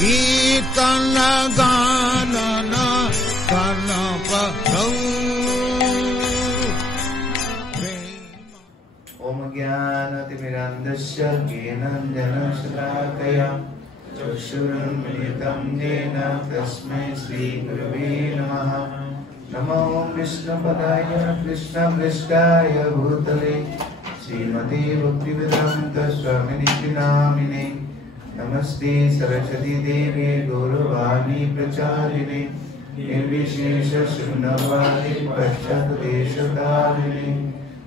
कीर्तन गानन कर्णपतौ। ओम ज्ञानतिमिरान्धस्य ज्ञानाञ्जनशलाकया चक्षुरुन्मिलितं येन तस्मै श्रीगुरवे नमः। नमो विष्णुपदाय कृष्णपृष्ठाय भूतले श्रीमते भक्तिवेदान्त स्वामिनिति नामिने। नमस्ते सरस्वती देवी गौरवाणी प्रचारिणे निर्विशेष शून्यवादी पश्चात्देशकारिणे।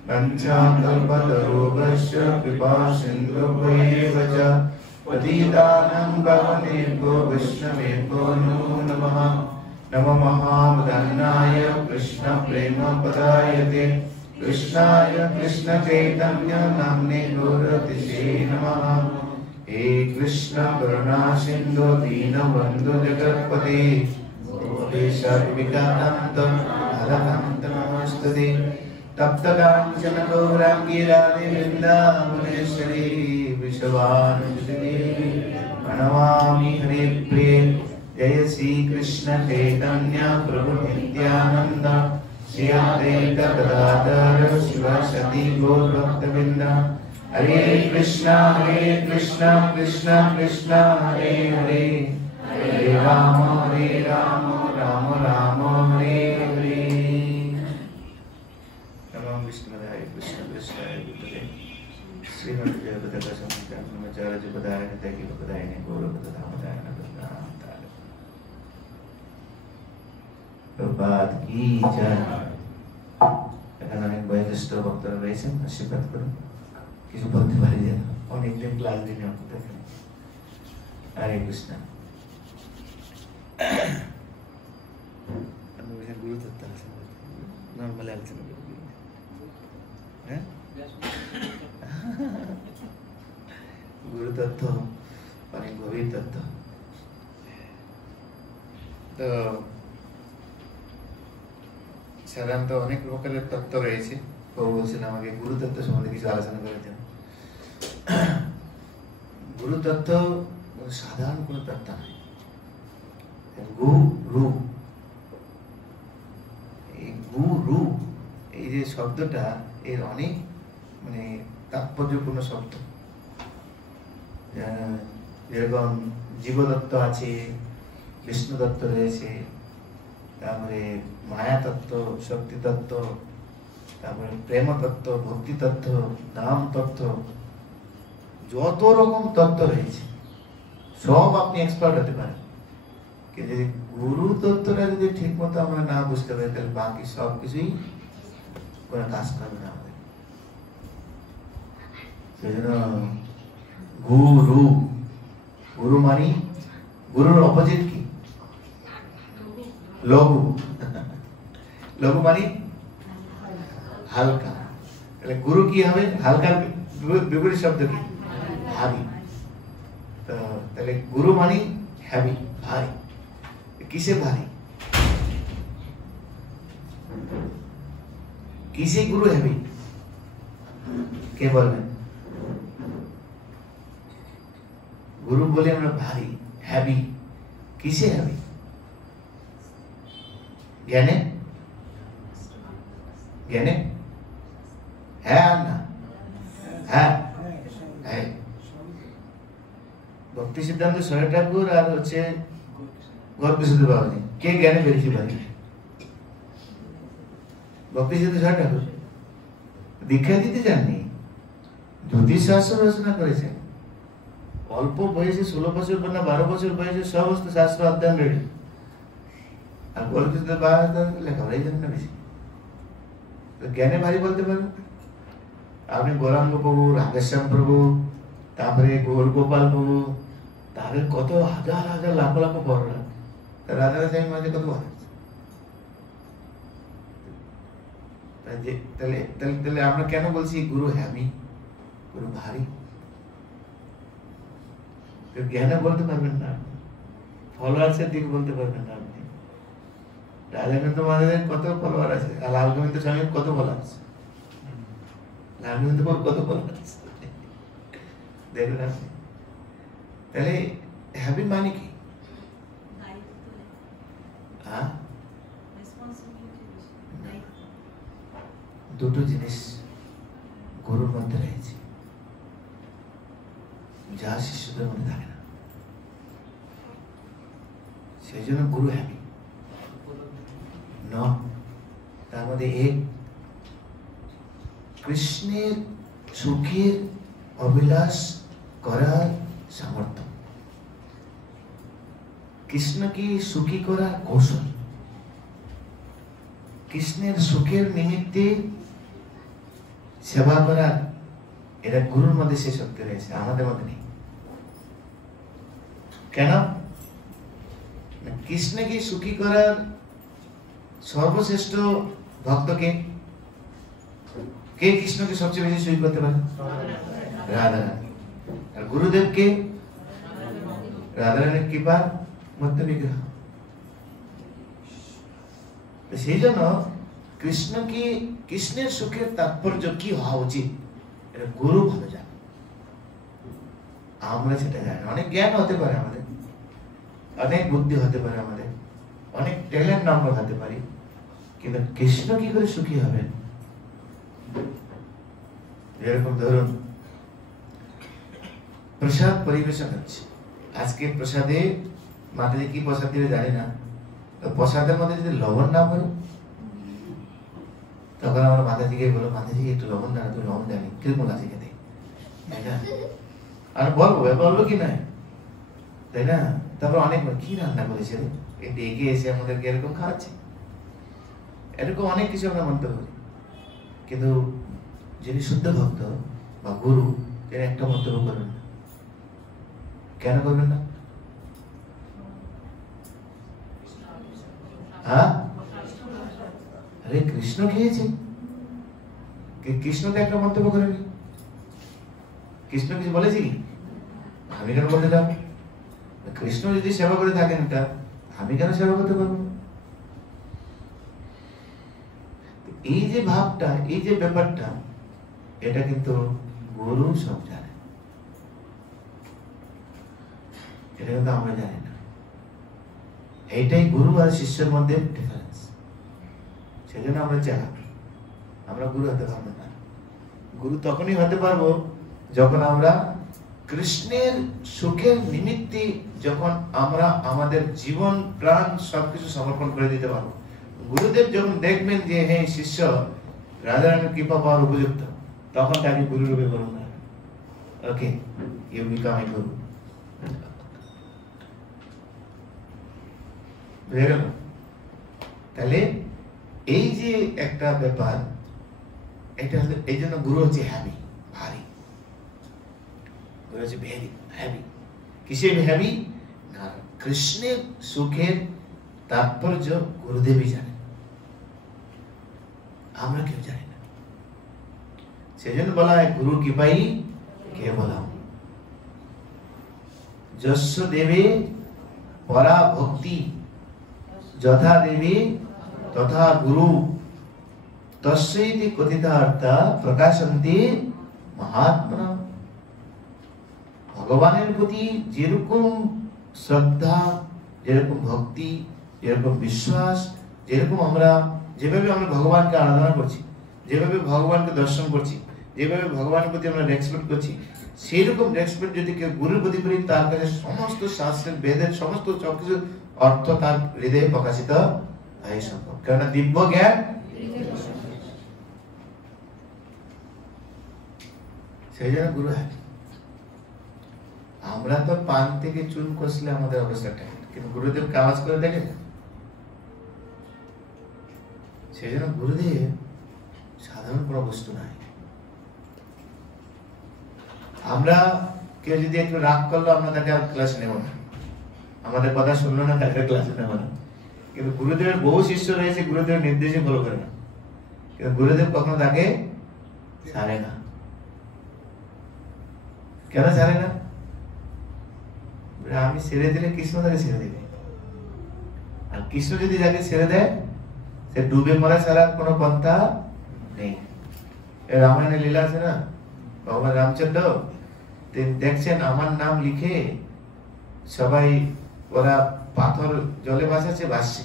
पंचाकल्पतरुभ्यश्च कृपा सिन्धुभ्येव च पतितानां पावनेभ्यो वैष्णवेभ्यो नमो नमः। नमो महावदनाय कृष्णप्रेमपदायते कृष्णाय कृष्णचैतन्य नाम्ने गौरतिसे नमः। हे कृष्ण करुणा सिन्धु दीनबन्धु जगत्पते गोपेशविकान्त हरहन्त नमस्तुते। तप्त कांचन गौरांगी राधे वृंदावनेश्वरी विश्वानुसुते देवी प्रणमामि हरे प्रिये। जय श्री कृष्ण चैतन्य प्रभु नित्यानंद श्री अद्वैत गदाधर शिवासादि गौर भक्तवृंद। हरे कृष्णा कृष्ण कृष्ण हरे हरे हरे राम राम राम हरे हरे। नमो विष्णुपदाय कृष्णपृष्ठाय भूतले श्रीमद्भगवद्गीताचार्यपदाय नित्यागीतपदाय गौरवपदाय नमः। प्रभात की जय। এখন অনেক বয়োজ্যেষ্ঠ ভক্তরা রয়েছেন, আশীর্বাদ করুন। কিছু বলতে পারি যেন অনেকদিন ক্লাস দিনে আপনাদের। হরে কৃষ্ণ। গুরু তত্ত্ব নর্মালি আলোচনা করবি, হ্যাঁ? গুরু তত্ত্ব অনেক গভীর তত্ত্ব। তো সাধারণত অনেক প্রকারের তত্ত্ব রয়েছে। প্রভু বলছেন আমাকে গুরু তত্ত্ব সম্বন্ধে কিছু আলোচনা করেছেন। গুরু তত্ত্ব সাধারণ কোনো তত্ত্ব নয়। গুরু, এই গুরু এই যে শব্দটা এর অনেক মানে তাৎপর্যপূর্ণ শব্দ। যেরকম জীবতত্ত্ব আছে, বিষ্ণু তত্ত্ব রয়েছে, তারপরে মায়া তত্ত্ব, শক্তি তত্ত্ব, তারপরে প্রেম তত্ত্ব, ভক্তি তত্ত্ব, নাম তত্ত্ব, যত রকম তত্ত্ব রয়েছে সব আপনি এক্সপার্ট হতে পারেন। কিন্তু যদি গুরু তত্ত্বটা যদি ঠিক মতো আমরা না বুঝতে পারি তাহলে বাকি সব কিছুই কোনো কাজ করবে না আমাদের। সেজন্য গুরু, গুরু মানে গুরুর অপোজিট কি? লঘু। লঘু মানে হালকা। তাহলে গুরু কি হবে? হালকার বিপরীত শব্দ কি? ভারী। তো তাহলে গুরু মানে হ্যাভি, ভারী। কিসে ভারী? কিসে গুরু হ্যাভি? কে বলবেন? গুরু বলে আমরা ভারী, হ্যাভি। কিসে হ্যাভি? জ্ঞানে? জ্ঞানে? হ্যাঁ না? হ্যাঁ, হ্যাঁ। ভক্তি সিদ্ধান্ত শরৎ ঠাকুর আর হচ্ছে গৌরকিশোর বাবাজি, কে জ্ঞানে বেশি ভারী? ভক্তি সিদ্ধান্ত শরৎ ঠাকুর দীক্ষা দিতে যাননি, জ্যোতিষশাস্ত্র রচনা করেছেন। অল্প বয়সে 16 বছর বা 12 বছর বয়সে সমস্ত শাস্ত্র অধ্যয়ন রেডি। আর গৌরকিশোর বাবা লেখাপড়াই জানেন না বেশি। তো জ্ঞানে ভারী বলতে পারেন আপনি গৌরাঙ্গ প্রভু, রাধেশ্যাম প্রভু, তারপরে গৌর গোপাল প্রভু, তাদের কত হাজার হাজার লাখ লাখ বড়রা, রাধারাধামের মাঝে কত বড়। তাহলে আমরা কেন বলছি গুরু হ্যাভি, গুরু ভারী? জ্ঞানে বলতে পারবেন না, ফলোয়ার্সের দিকে বলতে পারবেন না আপনি। রাধাকান্ত মহারাজের কত ফলোয়ার আছে, আর লালগোবিন্দ স্বামীর কত ফলোয়ার আছে, লালগোবিন্দ কত ফলোয়ার আছে দেখবেন আপনি। তাহলে হ্যাভি মানে কি? সুখের মধ্যে থাকে না। সেই জন্য গুরু হ্যাপি ন, তার মধ্যে এক কৃষ্ণের সুখের অভিলাষ করার সামর্থ্য, কৃষ্ণকে সুখী করার কৌশল, কৃষ্ণের সুখের নিমিত্তে সেবা করার, এরা গুরুর মধ্যে সে শক্তি রয়েছে, আমাদের মধ্যে নেই। কেন? কৃষ্ণকে সুখী করার সর্বশ্রেষ্ঠ ভক্তকে, কে কৃষ্ণকে সবচেয়ে বেশি সুখী করতে পারে? রাধা রানী। আর গুরুদেবকে রাধা রানীর কৃপা মধ্য বিগ্রহ। সেই জন্য কৃষ্ণকে, কৃষ্ণের সুখের তাৎপর্য কি হওয়া উচিত এটা গুরু ভালো জানে, আমরা সেটা জানি। অনেক জ্ঞান হতে পারে আমাদের, অনেক বুদ্ধি হতে পারে আমাদের, অনেক ট্যালেন্ট আমরা হতে পারি, কিন্তু কৃষ্ণ কি করে সুখী হবেন? এরকম ধরুন প্রসাদ পরিবেশন হচ্ছে, আজকে প্রসাদে মাতাজি কি প্রসাদ দিবে জানি না, তো প্রসাদের মধ্যে যদি লবণ না পড়ে, তখন আমরা মাতাজিকে বলো, মাতাজি একটু লবণ না, তুমি লবণ জানি কিরকম আছে খেতে, তাই না? আর বলবো কি নয়, তাই না? তারপর অনেক কি রান্না করেছে ডেকে এসে আমাদেরকে এরকম খাওয়াচ্ছে, এরকম অনেক কিছু আমরা মন্তব্য করি। কিন্তু যিনি শুদ্ধ ভক্ত বা গুরু, তিনি একটা মন্তব্য করবেন না। কেন করবেন না? হ্যাঁ, আরে কৃষ্ণ খেয়েছে, কৃষ্ণ তো একটা মন্তব্য করেনি। কৃষ্ণ কিছু বলেছি? আমি কেন বলতে যাব? কৃষ্ণ যদি সেবা করে থাকেন, এটা আমি কেন সেবা করতে পারবো? এই যে ভাবটা, এই যে ব্যাপারটা, এটা কিন্তু গুরু সব জানে, এটা কিন্তু আমরা জানি না। এইটাই গুরু আর শিষ্যের মধ্যে ডিফারেন্স। সেই জন্য আমরা চাই, আমরা গুরু হতে পারবো না। গুরু তখনই হতে পারবো যখন আমরা কৃষ্ণের সুখের নিমিত্তে, যখন আমরা আমাদের জীবন প্রাণ সবকিছু সমর্পণ করে দিতে পারবো। গুরুদেব যখন দেখবেন যে হ্যাঁ শিষ্য রাধারানীর কৃপা পাওয়ার উপযুক্ত, তখন তাকে গুরু রূপে গ্রহণ করেন। ওকে, ইউ বিকাম এ গুরু। বুঝে গেল? তাহলে এই যে একটা ব্যাপার, এটা হলো, এই জন্য গুরু হচ্ছে হ্যাপি, ভারী গুরু হচ্ছে ভেরি হ্যাপি। কিসে হ্যাপি? না, কৃষ্ণের সুখের তাৎপর্য গুরুদেবই জানেন, আমরা কেউ জানি না। সেই জন্য বলা হয় গুরু কৃপাই কে বলাম, যস্য দেবে পরা ভক্তি, যথা দেবী তথা গুরু, তস্যৈতি কথিতার্থা প্রকাশন্তি মহাত্মা। ভগবানের প্রতি যেরকম শ্রদ্ধা, যেরকম ভক্তি, যেরকম বিশ্বাস, যেরকম আমরা যেভাবে আমরা ভগবানকে আরাধনা করছি, যেভাবে ভগবানকে দর্শন করছি, যেভাবে ভগবানের প্রতি আমরা রেসপেক্ট করছি, সেই রকম রেসপেক্ট যদি কেউ গুরুর প্রতি করি, তার কাছে সমস্ত শাস্ত্রের বেদের সমস্ত সবকিছু অর্থ তার হৃদয়ে প্রকাশিত হয় সম্ভব। কেননা দিব্য জ্ঞান, সেই জন্য গুরু হয়। আমরা তো পান থেকে চুন কষলে আমাদের অবস্থাটা, কিন্তু গুরুদেব কাজ করে দেখে। সেই জন্য গুরুদেব সাধারণ কোনো বস্তু নাই। আমরা কেউ যদি একটু রাগ করলো, আমরা তাকে আর ক্লাস নেব না, আমাদের কথা শুনলো না, তাকে ক্লাসে নেব না। কিন্তু গুরুদেবের বহু শিষ্য রয়েছে, গুরুদেবের নির্দেশে ফলো করে না, কিন্তু গুরুদেব কখনো তাকে ছাড়ে না। কেন ছাড়ে না? আমি ছেড়ে দিলে কৃষ্ণ তাকে ছেড়ে দিবে, আর কৃষ্ণ যদি তাকে ছেড়ে দেয়, সে ডুবে মরা ছাড়া কোনো পন্থা নেই। রামায়ণের লীলা আছে না, ভগবান রামচন্দ্র দেখছেন আমার নাম লিখে সবাই ওরা পাথর জলে ভাসাচ্ছে, ভাসছে।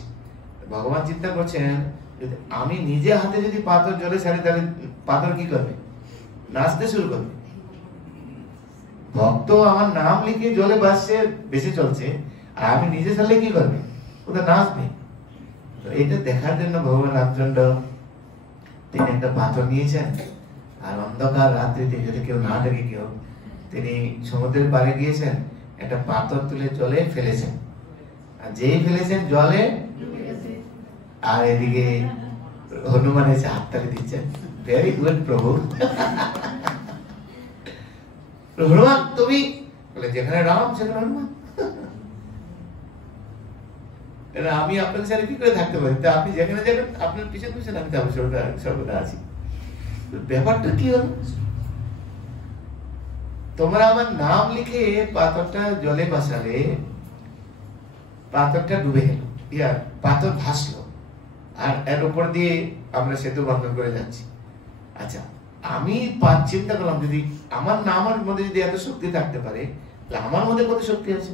ভগবান চিন্তা করছেন, যদি আমি নিজে হাতে যদি পাথর জলে ছাড়ি, তাহলে পাথর কি করবে? নাচতে শুরু করবে। ভক্ত আমার নাম লিখে জলে ভাসছে, বেঁচে চলছে, আর আমি নিজে চললে কি করবে? ওটা নাচবে। তো এটা দেখার জন্য ভগবান রামচন্দ্র তিনি একটা পাথর নিয়েছেন, আর অন্ধকার রাত্রিতে যদি কেউ না দেখে কেউ, তিনি সমুদ্রের পাড়ে গিয়েছেন, একটা পাথর তুলে জলে ফেলেছেন, আর যেই ফেলেছেন জলে, আর এদিকে হনুমান এসে হাততালি দিচ্ছেন, ভেরি গুড প্রভু। হনুমান তুমি বলে, যেখানে রাম সেখানে হনুমান, আমি আপনার সাথে কি করে থাকতে পারি? তা আপনি যেখানে যাবেন আপনার পিছনে পিছনে আমি যাবো, সর্বদা আছি। ব্যাপারটা কি হল? তোমরা আমার নাম লিখে পাথরটা জলে ভাসালে, পাথরটা ডুবে গেল, ইয়ার পাথর ভাসলো, আর এর উপর দিয়ে আমরা সেতু বন্ধন করে যাচ্ছি। আচ্ছা, আমি চিন্তা করলাম, যদি আমার নামের মধ্যে যদি এত শক্তি থাকতে পারে, তাহলে আমার মধ্যে কত শক্তি আছে?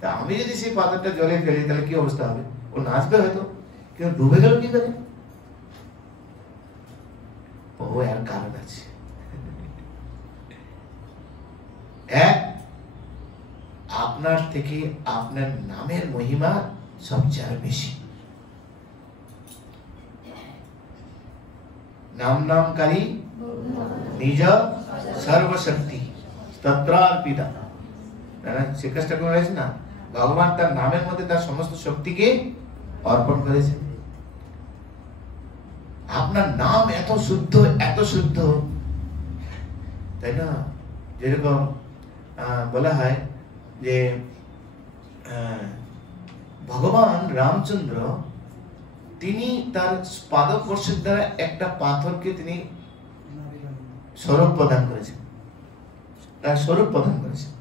তা আমি যদি সেই পাথরটা জলে ফেলি তাহলে কি অবস্থা হবে? ও নাচবে হয়তো, কিন্তু ডুবে গেল কি করে? ও এর কারণ আছে। এক, আপনার থেকে আপনার নামের মহিমা সবচেয়ে বেশি। নাম নামকারী নিজ সর্বশক্তি তত্রার্পিতা। শ্রীকৃষ্ণ ঠাকুর বলেছেন না, ভগবান তার নামের মধ্যে তার সমস্ত শক্তিকে অর্পণ করেছেন। আপনার নাম এত শুদ্ধ, এত শুদ্ধ, তাই না? যেরকম বলা হয় যে ভগবান রামচন্দ্র তিনি তার পাদস্পর্শের দ্বারা একটা পাথরকে তিনি স্বরূপ প্রদান করেছেন, তার স্বরূপ প্রদান করেছেন।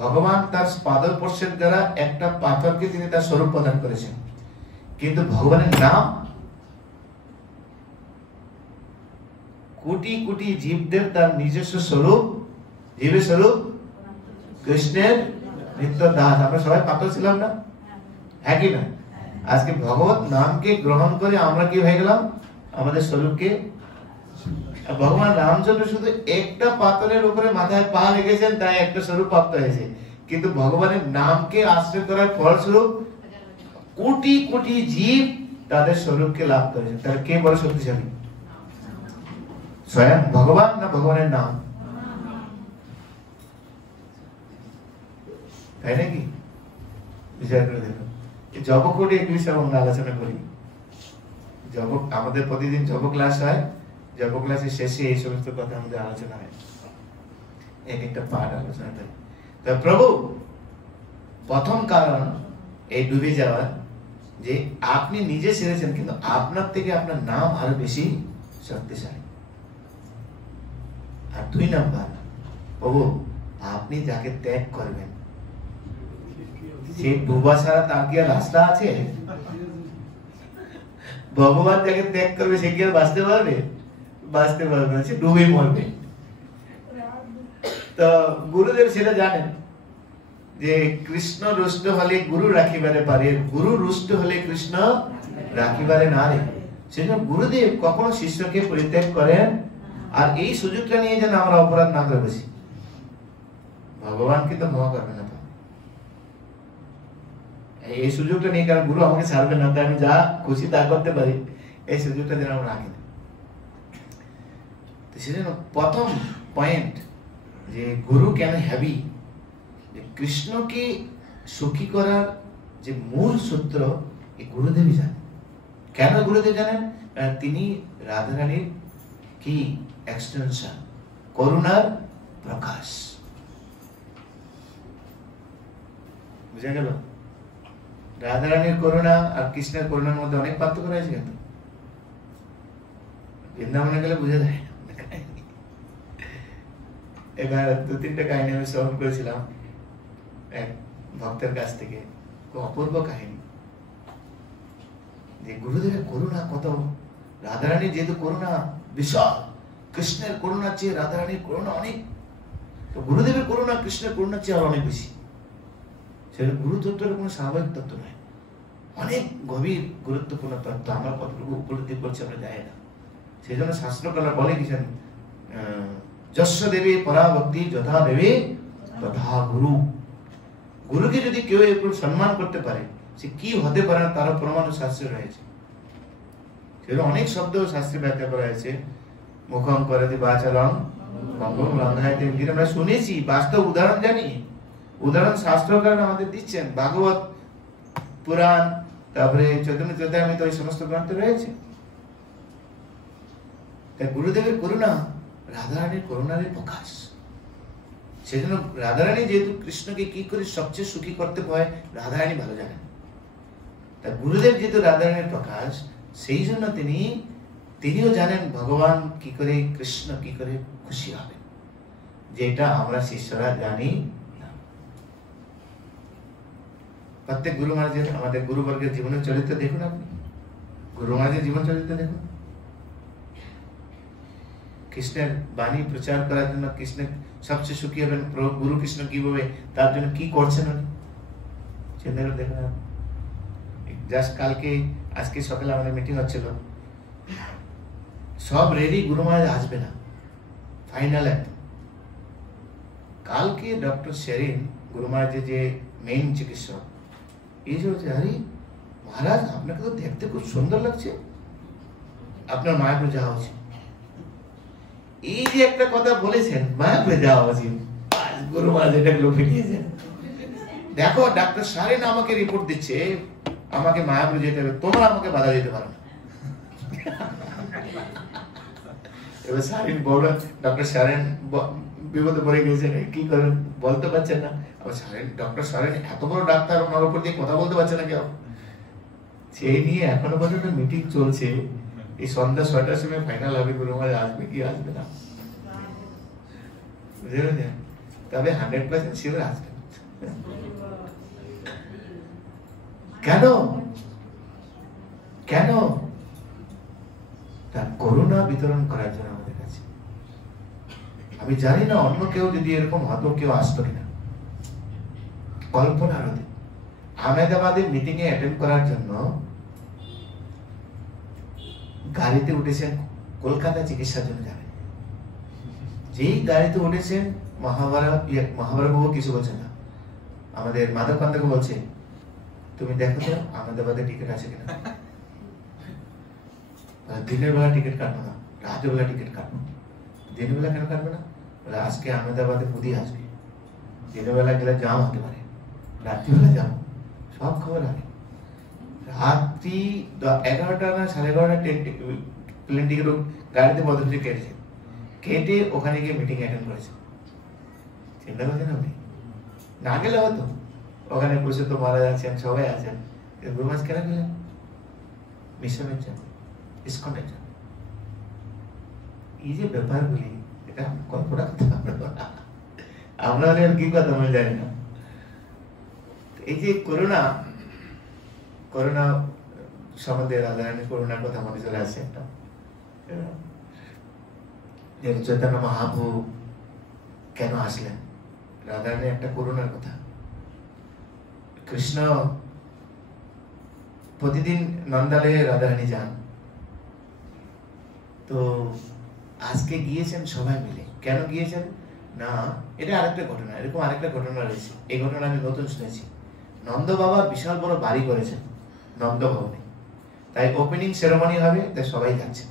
ভগবান তার পাদস্পর্শের দ্বারা একটা পাথরকে তিনি তার স্বরূপ প্রদান করেছেন, কিন্তু ভগবানের নাম কোটি কোটি জীবদের তার নিজস্ব স্বরূপ, জীবের স্বরূপ কৃষ্ণের নিত্য দাস। আমরা সবাই পাথর ছিলাম না, হ্যাঁ কি না? আজকে ভগবত নামকে গ্রহণ করে আমরা কি হয়ে গেলাম? আমাদের স্বরূপকে। ভগবান রামচন্দ্র শুধু একটা পাথরের উপরে মাথায় পা রেখেছেন, তাই একটা স্বরূপ প্রাপ্ত হয়েছে, কিন্তু ভগবানের নামকে আশ্রয় করার ফলস্বরূপ কোটি কোটি জীব তাদের স্বরূপকে লাভ করেছেন। তাহলে কে বড় শক্তিশালী? স্বয়ং ভগবান না ভগবানের নাম? তাই নাকি? বিচার করে দেখুন। জবকোটে এই বিষয়ে আমরা আলোচনা করি। জবক আমাদের প্রতিদিন জব ক্লাস হয়, জব ক্লাসের শেষে এই সমস্ত কথা আমাদের আলোচনা হয়, এক একটা পাঠ আলোচনা হয়। তো প্রভু প্রথম কারণ এই ডুবে যাওয়ার, যে আপনি নিজে ছেড়েছেন, কিন্তু আপনার থেকে আপনার নাম আরো বেশি শক্তিশালী। আর 2 নাম্বার, প্রভু আপনি যাকে ত্যাগ করবেন সে ডুবা ছাড়া তার কি আর রাস্তা আছে? ভগবান যাকে ত্যাগ করবে সে কি আর বাঁচতে পারবে? বাঁচতে পারবে না, সে ডুবে মরবে। তো গুরুদেব সেটা জানেন যে কৃষ্ণ রুষ্ট হলে গুরু রাখিবারে পারে, গুরু রুষ্ট হলে কৃষ্ণ রাখিবারে না রে। সেজন্য গুরুদেব কখনো শিষ্যকে পরিত্যাগ করেন, আর এই সুযোগটা নিয়ে যেন আমরা অপরাধ না করে বসি। ভগবান কিন্তু ক্ষমা করবে না, এই সুযোগটা নিয়ে, কারণ গুরু আমাকে ছাড়বে না, তাই আমি যা খুশি তা করতে পারি, এই সুযোগটা যেন আমরা রাখি না। সেজন্য প্রথম পয়েন্ট যে গুরু কেন হ্যাভি, কৃষ্ণকে সুখী করার যে মূল সূত্র এই গুরুদেবই জানেন। কেন গুরুদেব জানেন? তিনি রাধারানীর কি এক্সটেনশন, করুণার প্রকাশ। বুঝা গেল? রাধারানীর করুণা আর কৃষ্ণের করুণার মধ্যে অনেক পার্থক্য রয়েছে, কিন্তু বৃন্দাবনে গেলে বুঝে যায়। এবার 2-3টা কাহিনী আমি শ্রবণ করেছিলাম এক ভক্তের কাছ থেকে, খুব অপূর্ব কাহিনী, যে গুরুদেবের করুণা কত। রাধারানীর যেহেতু করুণা বিশাল, কৃষ্ণের করুণার চেয়ে রাধারানীর করুণা অনেক, তো গুরুদেবের করুণা কৃষ্ণের করুণার চেয়ে আরো অনেক বেশি। সেটা গুরু তত্ত্বের কোনো স্বাভাবিক তত্ত্ব নয়, অনেক গভীর গুরুত্বপূর্ণ তত্ত্ব। আমরা কতটুকু উপলব্ধি করছি আমরা জানি না। সেই জন্য শাস্ত্রকাররা বলে গেছেন, যস্য দেবে পরা ভক্তি যথা দেবে তথা গুরু। গুরুকে যদি কেউ একটু সম্মান করতে পারে, সে কি হতে পারে তার প্রমাণ শাস্ত্রে রয়েছে। সেটা অনেক শব্দ শাস্ত্রে ব্যাখ্যা করা হয়েছে। মুখম করতি বাচালং ভঙ্গম লঙ্ঘায়তে, আমরা শুনেছি, বাস্তব উদাহরণ জানি। উদাহরণ শাস্ত্রকার আমাদের দিচ্ছেন, ভাগবত পুরাণ, তারপরে চৈতন্য চৈতামৃত, ওই সমস্ত গ্রন্থ রয়েছে। তাই গুরুদেবের করুণা রাধারানীর করুণারই প্রকাশ। সেজন্য রাধারানী যেহেতু কৃষ্ণকে কি করে সবচেয়ে সুখী করতে হয় রাধারানী ভালো জানেন। তা গুরুদেব যেহেতু রাধারানীর প্রকাশ, সেই জন্য তিনিও জানেন ভগবান কি করে, কৃষ্ণ কি করে খুশি হবে, যেটা আমরা শিষ্যরা জানি না। প্রত্যেক গুরু মহারাজের, আমাদের গুরুবর্গের জীবনের চরিত্র দেখুন, আপনি গুরু মহারাজের জীবন চরিত্র দেখুন। কৃষ্ণের বাণী প্রচার করার জন্য, কৃষ্ণের সবচেয়ে সুখী হবেন গুরু কৃষ্ণ কিভাবে, তার জন্য কি করছেন উনি চিন্তা করে দেখুন। জাস্ট কালকে, আজকে সকালে আমাদের মিটিং হচ্ছিল, সব রেডি, গুরু মহারাজ আসবে না, ফাইনাল একদম। কালকে ডক্টর শেরিন, গুরু মহারাজের যে মেইন চিকিৎসক, এই যে বলছে, আরে মহারাজ আপনাকে তো দেখতে খুব সুন্দর লাগছে, আপনার মায়াপুর যাওয়া উচিত। এই যে একটা কথা বলেছেন, মায়াপুরে যাওয়া উচিত, গুরু মহারাজ এটা লোকে নিয়েছেন। দেখো ডাক্তার সারেন আমাকে রিপোর্ট দিচ্ছে আমাকে মায়াপুরে যেতে হবে, তোমরা আমাকে বাধা দিতে পারো না। এবার সারেন বড়, ডক্টর সারেন বিপদে পড়ে গেছেন, কি করেন বলতে পারছেন না। আবার সারেন, ডক্টর সারেন এত বড় ডাক্তার, ওনার উপর দিয়ে কথা বলতে পারছে না কেউ। সেই নিয়ে এখনো পর্যন্ত মিটিং চলছে। এই সন্ধ্যা 6টার সময় ফাইনাল হবে, গুরু মহারাজ আসবে কি আসবে না, বুঝে গেছেন? তবে 100% শিওর আসবে। কেন? কেন? তার করুণা বিতরণ করার জন্য আমাদের কাছে। আমি জানি না অন্য কেউ যদি এরকম হতো, কেউ আসতো কিনা। কল্পনার হতে আহমেদাবাদে মিটিং এ অ্যাটেন্ড করার জন্য গাড়িতে উঠেছেন, কলকাতা চিকিৎসার জন্য যাবেন। যেই গাড়িতে উঠেছেন, মহাবীর বাবু কিছু বলছেন না, আমাদের মাধব কান্তাকে বলছে, তুমি দেখো তো আহমেদাবাদে টিকিট আছে কিনা। দিনের বেলা টিকিট কাটবো না, রাতের বেলা টিকিট কাটবো। দিনের বেলা কেন কাটবে না? বলে আজকে আহমেদাবাদে মোদি আসবে, দিনের বেলা গেলে জাম হতে পারে, রাত্রিবেলা যাবো, সব খবর আগে। রাত্রি 11টা না 11:30 প্লেন টিকিট গাড়িতে পদ্ধতি কেটেছে, কেটে ওখানে গিয়ে মিটিং অ্যাটেন্ড করেছে। চিন্তা করছেন আপনি? না গেলে হতো, ওখানে বসে তো মারা যাচ্ছেন, সবাই আছেন, গুরু মহারাজ কেন গেলেন? মিশনের জন্য, ইসকনের জন্য। এই যে ব্যাপারগুলি, এটা কল্পনা করতে পারবো না আমরা, হলে কি কথা আমি জানি না। এই যে করুণা, করুণা সম্বন্ধে রাধারানী করুণার কথা মনে চলে আসছে একটা। চৈতন্য মহাপ্রভু কেন আসলেন? রাধারানী একটা করুণার কথা। কৃষ্ণ প্রতিদিন নন্দালয়ে রাধারানী যান, তো আজকে গিয়েছেন সবাই মিলে। কেন গিয়েছেন না, এটা আরেকটা ঘটনা, এরকম আরেকটা ঘটনা রয়েছে। এই ঘটনা আমি নতুন শুনেছি। নন্দ বাবা বিশাল বড় বাড়ি করেছেন নন্দ ভবনে, তাই ওপেনিং সেরেমনি হবে, তাই সবাই যাচ্ছেন।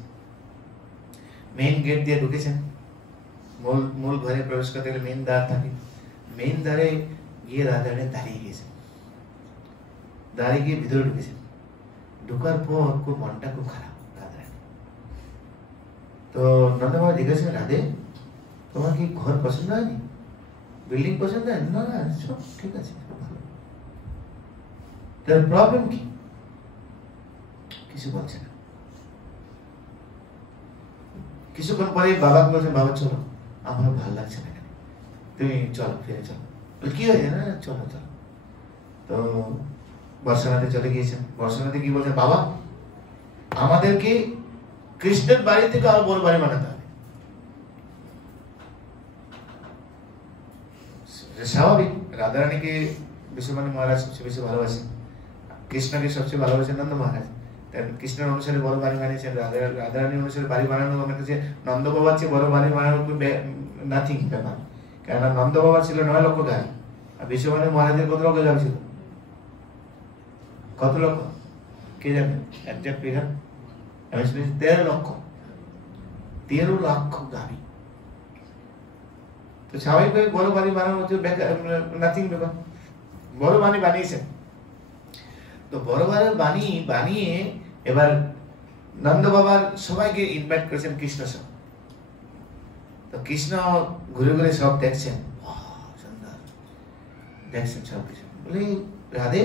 মেইন গেট দিয়ে ঢুকেছেন, মূল ঘরে প্রবেশ করতে গেলে মেইন দ্বার থাকে, মেইন দ্বারে গিয়ে রাধারানী দাঁড়িয়ে গিয়েছেন। দাঁড়িয়ে গিয়ে ভিতরে ঢুকেছেন। ঢোকার পর খুব মনটা খুব খারাপ রাধারানী। তো নন্দ বাবা জিজ্ঞাসা, রাধে তোমার কি ঘর পছন্দ হয়নি, বিল্ডিং পছন্দ হয়? না না, সব ঠিক আছে, ভালো। তার প্রবলেম কি? কিছু বলছে না। কিছুক্ষণ পরে বাবাকে বলছেন, বাবা চলো, আমার ভালো লাগছে না এখানে, তুমি চলো, ফিরে চলো। কি হয়েছে? না চলো চলো। তো বর্ষানাথে চলে গিয়েছেন। বর্ষানাথে কি বলছেন, বাবা আমাদেরকে কৃষ্ণের বাড়ি থেকে আরো বড় বাড়ি বানাতে হবে। স্বাভাবিক, রাধারানীকে বিশ্বমানন্দ মহারাজ সবচেয়ে বেশি ভালোবাসেন, কৃষ্ণকে সবচেয়ে ভালোবাসেন নন্দ মহারাজ। কৃষ্ণের অনুসারে বড় বাড়ি বানিয়েছেন, রাধারানী অনুসারে বাড়ি বানানো আমার কাছে নন্দ বাবার চেয়ে বড় বাড়ি বানানো নাথিং ব্যাপার। কেননা নন্দ বাবা ছিল 9 লক্ষ গাড়ি, আর বিশ্বমানের মহারাজের কত লক্ষ গাড়ি ছিল? কত লক্ষ কে জানে? একজাক্ট ফিগার আমি শুনেছি 13 লক্ষ। 13 লক্ষ গাড়ি। তো স্বাভাবিকভাবে বড় বাড়ি বানানো হচ্ছে নাথিং ব্যাপার। বড় বাড়ি বানিয়েছেন, তো বড় বাড়ি বানিয়ে এবার নন্দ বাবার সবাইকে ইনভাইট করেছেন কৃষ্ণ সব। তো কৃষ্ণ ঘুরে ঘুরে সব দেখছেন, সুন্দর দেখছেন সব কিছু। বলে রাধে,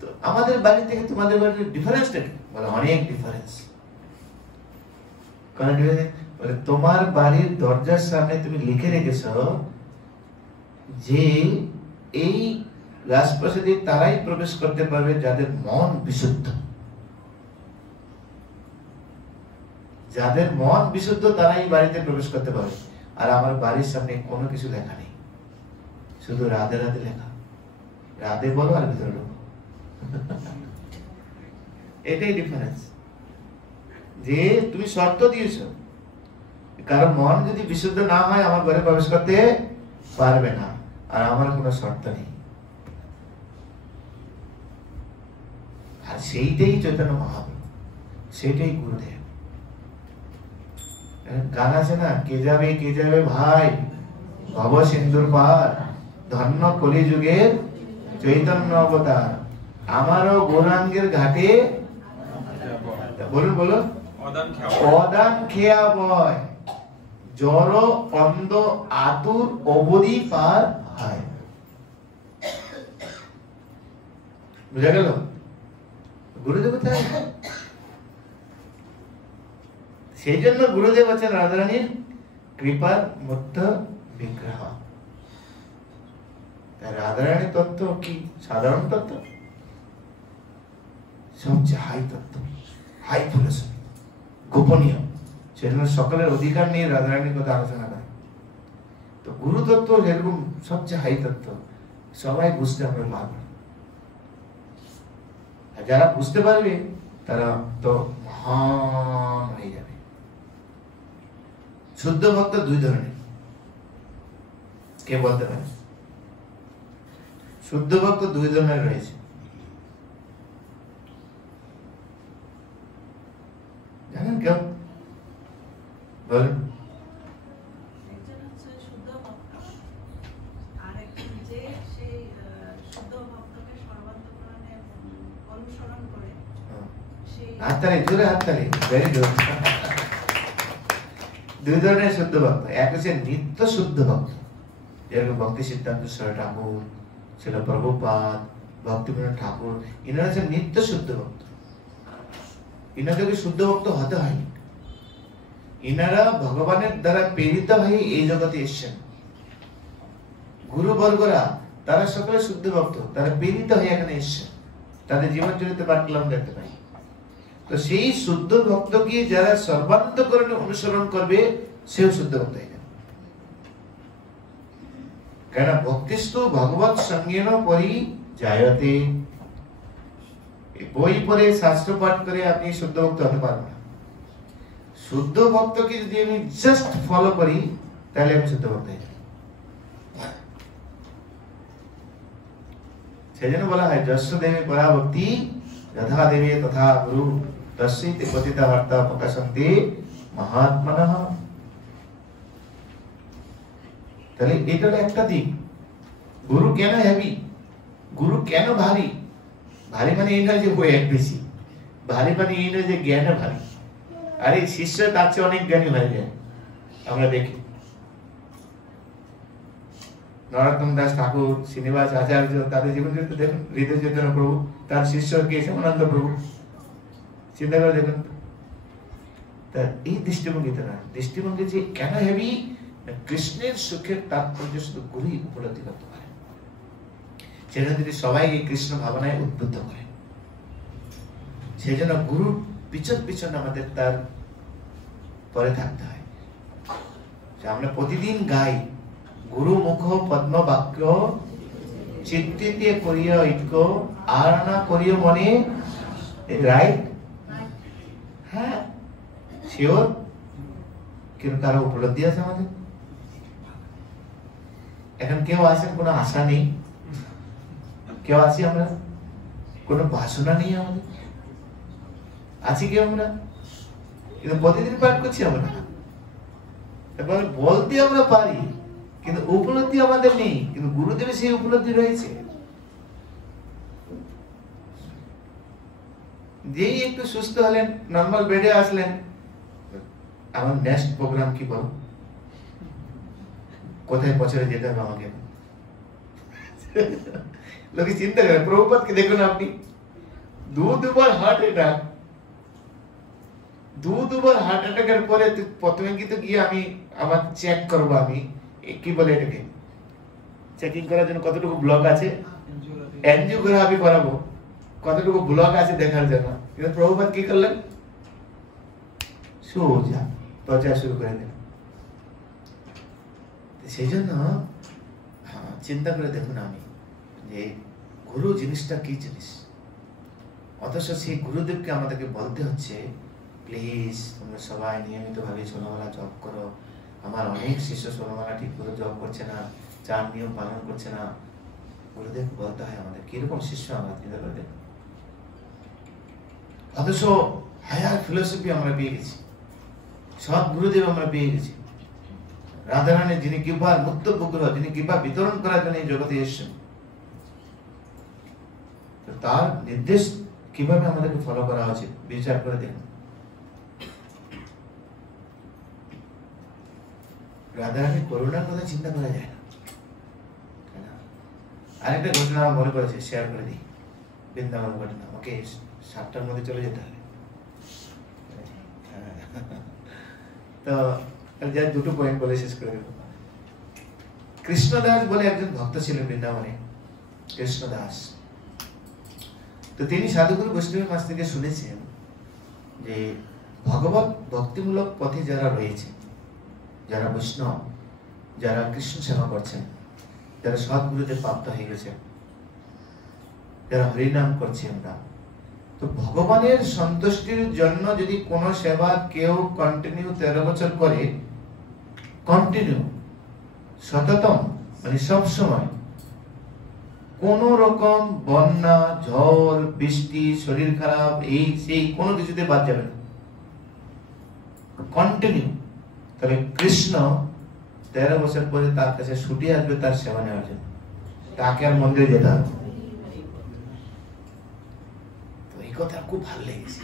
তো আমাদের বাড়ি থেকে তোমাদের বাড়ির ডিফারেন্সটা কি? বলে অনেক ডিফারেন্স। কোন ডিফারেন্স? বলে তোমার বাড়ির দরজার সামনে তুমি লিখে রেখেছ যে এই রাজপ্রাসাদে তারাই প্রবেশ করতে পারবে যাদের মন বিশুদ্ধ। যাদের মন বিশুদ্ধ তারাই বাড়িতে প্রবেশ করতে পারবে। আর আমার বাড়ির সামনে কোনো কিছু লেখা নেই, শুধু রাধে রাধে লেখা। রাধে বলো আর ভিতরে ঢোকো। এটাই ডিফারেন্স। যে তুমি শর্ত দিয়েছ, কারণ মন যদি বিশুদ্ধ না হয় আমার ঘরে প্রবেশ করতে পারবে না। আর আমার কোনো শর্ত নেই। আর সেইটাই চৈতন্য মহাপ্রভু, সেইটাই গুরুদেব। গান আছে না, কে যাবে ভাই ভব সিন্ধুর পার, ধন্য কলি যুগের চৈতন্য অবতার, আমারও গৌরাঙ্গের ঘাটে বলুন বলুন অদান খেয়া বয়, জড় অন্ধ আতুর অবধি পার হয়। বুঝা গেল? গুরুদেব চাই, সেই জন্য গুরুদেব আছেন রাধারানীর কৃপার মধ্য বিগ্রহ। রাধারানী তত্ত্ব কি সাধারণ তত্ত্ব? সবচেয়ে হাই তত্ত্ব, হাই ফিলোসফি, গোপনীয়। সেজন্য সকলের অধিকার নিয়ে রাধারানীর কথা আলোচনা করে। তো গুরু তত্ত্ব যেরকম সবচেয়ে হাই তত্ত্ব, সবাই বুঝতে আমরা পারবে। আর যারা বুঝতে পারবে তারা তো মহান হয়ে যাবে। শুদ্ধ ভক্ত দুই ধরনের, কে বলতে পারে? শুদ্ধ ভক্ত দুই ধরনের রয়েছে। জানেন কেউ? বলেন। হাততালি, জোরে হাততালি। Very good. দুই ধরনের শুদ্ধ ভক্ত। এক হচ্ছে নিত্য শুদ্ধ ভক্ত, যেরকম ভক্তি সিদ্ধান্ত ঠাকুর, ছিল প্রভুপাদ, ভক্তিবিনোদ ঠাকুর, ইনারা হচ্ছেন নিত্য শুদ্ধ ভক্ত। ইনাদেরকে শুদ্ধ ভক্ত হতে হয়নি। ইনারা ভগবানের দ্বারা প্রেরিত হয়ে এই জগতে এসছেন। গুরুবর্গরা তারা সকলে শুদ্ধ ভক্ত, তারা প্রেরিত হয়ে এখানে এসছেন। তাদের জীবন চরিত্র পাঠ করলাম, দেখতে পাই। তো সেই শুদ্ধ ভক্তকে যারা সর্বান্তকরণে অনুসরণ করবে, সেও শুদ্ধ ভক্ত হয়ে যাবে। কেন? ভক্তিস্তু ভগবৎ সঙ্গেন পরি জায়তে। বই পড়ে শাস্ত্র পাঠ করে আপনি শুদ্ধ ভক্ত হতে পারবেন না। শুদ্ধ ভক্তকে যদি আমি জাস্ট ফলো করি, তাহলে আমি শুদ্ধ ভক্ত হয়ে যাব। সেই জন্য বলা হয় যস্য দেবী পরা ভক্তি যথা দেবী তথা গুরু তস্যৈতে পতিতা বার্তা প্রকাশন্তে মহাত্মনঃ। তাহলে এটা হলো একটা দিক। গুরু কেন হেভি? গুরু কেন ভারী? ভারী মানে এই নয় যে ওয়েট বেশি, ভারী মানে এই নয় যে জ্ঞানে ভারী। আরে শিষ্য তার চেয়ে অনেক জ্ঞানী হয়ে যায়। আমরা দেখি নরোত্তম দাস ঠাকুর, শ্রীনিবাস আচার্য, তাদের জীবন চরিত্র দেখুন। হৃদয় চৈতন্য প্রভু, তার শিষ্য কেশবানন্দ প্রভু, চিন্তা করে দেখুন। তার এই দৃষ্টিভঙ্গিতে না, দৃষ্টিভঙ্গি যে কেন হেভি, কৃষ্ণের সুখের তাৎপর্য শুধু গুরুই উপলব্ধি করতে পারে। সেটা যদি সবাই এই কৃষ্ণ ভাবনায় উদ্বুদ্ধ করে, সেই জন্য গুরুর পিছন পিছন আমাদের তার পরে থাকতে হয়। আমরা প্রতিদিন গাই গুরু মুখ পদ্ম বাক্য চিত্তিতে করিয়া ঐক্য আর না করিয়া মনে। রাইট? হ্যাঁ, শিওর। কিন্তু কারো উপলব্ধি আছে আমাদের? এখন কেউ আছেন, কোনো আশা নেই, কেউ আছি আমরা, কোনো বাসনা নেই আমাদের, আছি কেউ আমরা? কিন্তু প্রতিদিন পাঠ করছি আমরা, এবার বলতে আমরা পারি, কিন্তু উপলব্ধি আমাদের নেই। কিন্তু গুরুদেবের সেই উপলব্ধি রয়েছে। যেই একটু সুস্থ হলেন, নর্মাল বেডে আসলেন, আমার নেক্সট প্রোগ্রাম কি বল, কোথায় বছরে যেতে হবে আমাকে? লোকে চিন্তা করে, প্রভুপাদকে দেখুন আপনি, দুবার হার্ট অ্যাটাক, দুবার হার্ট অ্যাটাকের পরে প্রথমে কিন্তু গিয়ে আমি আমার চেক করবো, আমি কি বলে এটাকে, চেকিং করার জন্য কতটুকু ব্লক আছে, এনজিওগ্রাফি করাবো, কতটুকু ব্লক আছে দেখার জন্য। কিন্তু প্রভুপাদ কি করলেন, সোজা প্রচার শুরু করে দিলেন। সেই জন্য চিন্তা করে দেখুন আমি, যে গুরু জিনিসটা কি জিনিস, অথচ সেই গুরুদেবকে আমাদেরকে বলতে হচ্ছে, প্লিজ তোমরা সবাই নিয়মিত ভাবে ষোলমালা জপ করো। আমার অনেক শিষ্য ষোলমালা ঠিক করে জপ করছে না, 4 নিয়ম পালন করছে না। গুরুদেবকে বলতে হয় আমাদের, কিরকম শিষ্য আমরা চিন্তা করে দেখুন। অথচ হায়ার ফিলোসফি আমরা পেয়ে গেছি, সব গুরুদেব আমরা পেয়ে গেছি। রাধারানী যিনি কৃপা মুক্ত পুকুর, যিনি কৃপা বিতরণ করার জন্য এই জগতে এসেছেন, তার নির্দেশ কিভাবে আমাদেরকে ফলো করা উচিত বিচার করে দেখুন। রাধারানীর করুণার কথা চিন্তা করা যায় না। আরেকটা ঘটনা আমার মনে পড়েছে, শেয়ার করে দিই, বৃন্দাবন ঘটনা। আমাকে 7টার মধ্যে চলে যেতে হবে, তো যার 2টো পয়েন্ট বলে শেষ করে দেব। কৃষ্ণদাস বলে একজন ভক্ত ছিলেন বৃন্দাবনে, কৃষ্ণদাস। তো তিনি সাধুগুরু বৈষ্ণবের কাছ থেকে শুনেছেন যে ভগবত ভক্তিমূলক পথে যারা রয়েছে, যারা বৈষ্ণব, যারা কৃষ্ণ সেবা করছেন, যারা সদ্গুরুদেব প্রাপ্ত হয়ে গেছেন, যারা হরিনাম করছে আমরা, তো ভগবানের সন্তুষ্টির জন্য যদি কোন সেবা কেউ কন্টিনিউ 13 বছর করে, কন্টিনিউ সততম, মানে সব সময়, কোন রকম বন্যা, ঝড়, বৃষ্টি, শরীর খারাপ, এই সেই কোনো কিছুতে বাদ যাবে না, কন্টিনিউ, তবে কৃষ্ণ 13 বছর পরে তার কাছে ছুটে আসবে তার সেবা নেওয়ার জন্য, তাকে আর মন্দিরে যেতে হবে। তো এই কথা খুব ভালো লেগেছে।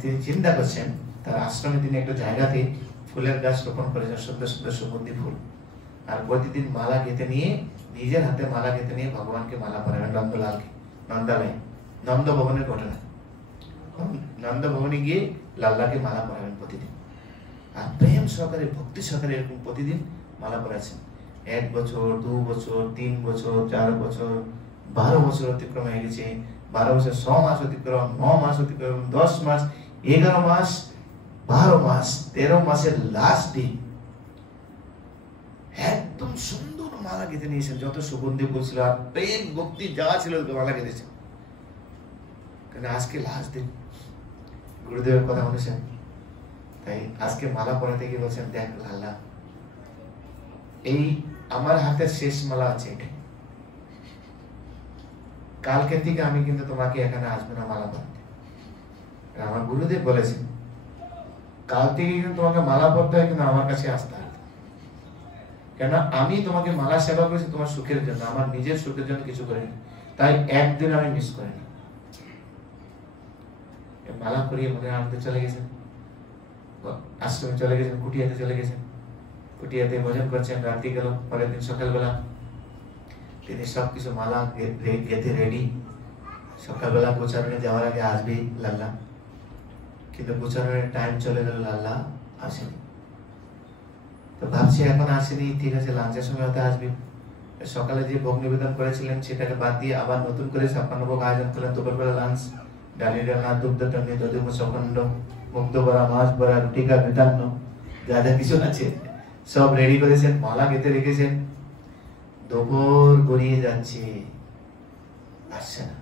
তিনি চিন্তা করছেন, তার আশ্রমে তিনি একটা জায়গাতে ফুলের গাছ রোপণ করেছেন, সুন্দর সুন্দর সুগন্ধি ফুল, আর প্রতিদিন মালা গেঁথে নিয়ে, নিজের হাতে মালা গেঁথে নিয়ে ভগবানকে মালা পরাবেন, নন্দলালকে, নন্দালয়, নন্দ ভবনের ঘটনা। নন্দ ভবনে গিয়ে লাল্লাকে মালা পরাবেন প্রতিদিন, আর প্রেম সহকারে, ভক্তি সহকারে এরকম প্রতিদিন মালা পরাচ্ছেন। 1 বছর, 2 বছর, 3 বছর, 4 বছর, 12 বছর অতিক্রম হয়ে গেছে। 12 বছর 6 মাস অতিক্রম, 9 মাস অতিক্রম, 10 মাস, 11 মাস, 12 মাস, 13 মাসের লাস্ট দিন একদম সুন্দর মালা গেঁথে নিয়েছেন, যত সুগন্ধি ফুল ছিল, আর প্রেম ভক্তি যা ছিল মালা গেঁথেছেন। কারণ আজকে লাস্ট দিন, গুরুদেবের কথা শুনেছেন, তাই আজকে মালা পরাতে গিয়ে বলছেন, দেখ লাল্লা, এই আমার হাতের শেষ মালা আছে, এটা কালকে থেকে আমি কিন্তু তোমাকে এখানে আসবো না মালা পরাতে। আমার গুরুদেব বলেছেন, কাল থেকে কিন্তু তোমাকে মালা পরতে হয়, কিন্তু আমার কাছে আসতে হবে, কেন আমি তোমাকে মালা সেবা করেছি তোমার সুখের জন্য, আমার নিজের সুখের জন্য কিছু করিনি, তাই একদিন আমি মিস করিনি। মালা পরিয়ে মনে আনতে চলে গেছেন, আশ্রমে চলে গেছেন, কুটিয়াতে চলে গেছেন, কুটিয়াতে ভোজন করছেন, রাত্রি গেল। পরের দিন সকালবেলা তিনি সবকিছু মালা গেঁথে রেডি, সকালবেলা গোচারণে যাওয়ার আগে আসবেই লাল্লা, কিন্তু গোচারণের টাইম চলে গেল, লাল্লা আসেনি। তো ভাবছি এখন আসেনি, ঠিক আছে লাঞ্চের সময় হতে আসবে। সকালে যে ভোগ নিবেদন করেছিলেন সেটাকে বাদ দিয়ে আবার নতুন করে 56 ভোগ আয়োজন করলেন। দুপুরবেলা লাঞ্চ, ডালি ডালনা, দুগ্ধ টন্নি, দধিমুখ সখণ্ড, মুগ্ধ বড়া, মাছ বড়া, রুটিকা, মৃতান্ন, যা যা কিছু আছে সব রেডি করেছেন, মালা গেঁথে রেখেছেন। দুপুর গড়িয়ে যাচ্ছে, আসছে না।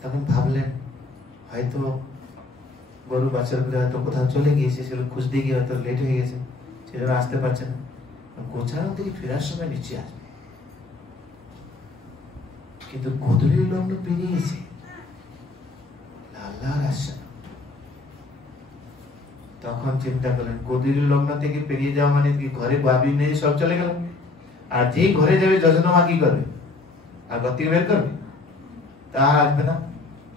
তখন ভাবলেন হয়তো গরু বাছার করে হয়তো কোথাও চলে গিয়েছে, সেগুলো খুঁজতে গিয়ে হয়তো লেট হয়ে গেছে, সেজন্য আসতে পারছে না। গোচারণ থেকে ফেরার সময় নিচে আসবে, কিন্তু গোধূলির লগ্ন পেরিয়ে গেছে, আল্লাহর আশ্বাস। তখন চিন্তা করলেন গোধূলির লগ্ন থেকে পেরিয়ে যাওয়া মানে কি ঘরে ভাবি নেই, সব চলে গেল। আর যেই ঘরে যাবে যজনমা কি করবে, আর গতি বের করবে, তা আসবে না।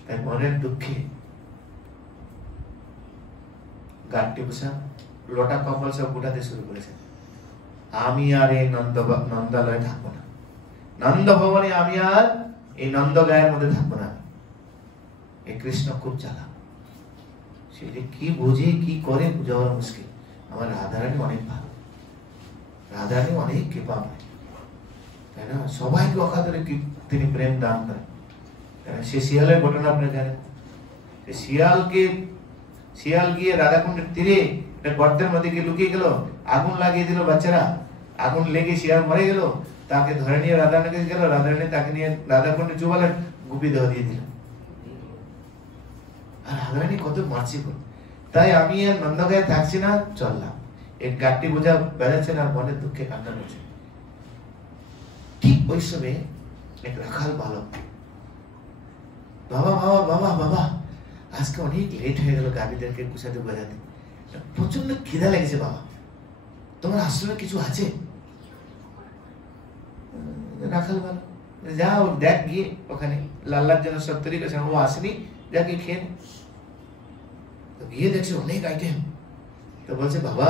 তাই মনের দুঃখে গাঁটটি বসা লোটা কম্বল সব উঠাতে শুরু করেছে। আমি আর এই নন্দালয়ে থাকবো না, নন্দ ভবনে আমি আর এই নন্দ গায়ের মধ্যে থাকবো না। এই কৃষ্ণ খুব চালাক, সে যে কি বোঝে কি করে বুঝাবার মুশকিল। আমার রাধারানী অনেক ভালো, রাধারানী অনেক কৃপাময়, তাই না? সবাইকে অকাতরে তিনি প্রেম দান করেন। সে শিয়ালের ঘটনা আপনারা জানেন, শিয়াল গিয়ে রাধাকুণ্ডের তীরে একটা গর্তের মধ্যে গিয়ে লুকিয়ে গেল, আগুন লাগিয়ে দিল, বাচ্চারা আগুন লেগে শিয়াল মরে গেল। তাকে ধরে নিয়ে রাধারানীর কাছে গেল, রাধারানী তাকে নিয়ে রাধাকুণ্ডে চুবালেন, গুপি দেহ দিয়ে দিল। আর রাধারানী কত মার্সিফুল। তাই আমি আর নন্দগায়ে থাকছি না, চললাম। এই গাঁটটি বোঝা বেড়াচ্ছেন আর মনের দুঃখে কান্না করছে। ঠিক ওই সময় এক রাখাল বালক, বাবা বাবা বাবা বাবা, আজকে অনেক লেট হয়ে গেল গাভীদেরকে গুছাতে বোঝাতে, প্রচন্ড খিদা লেগেছে বাবা, তোমার আশ্রমে কিছু আছে? রাখাল বালক, যাও দেখ গিয়ে ওখানে লাল্লার জন্য সব তৈরি করেছেন, ও আসেনি, যা গিয়ে খেয়ে নে। তো গিয়ে দেখছে অনেক আইটেম। তো বলছে বাবা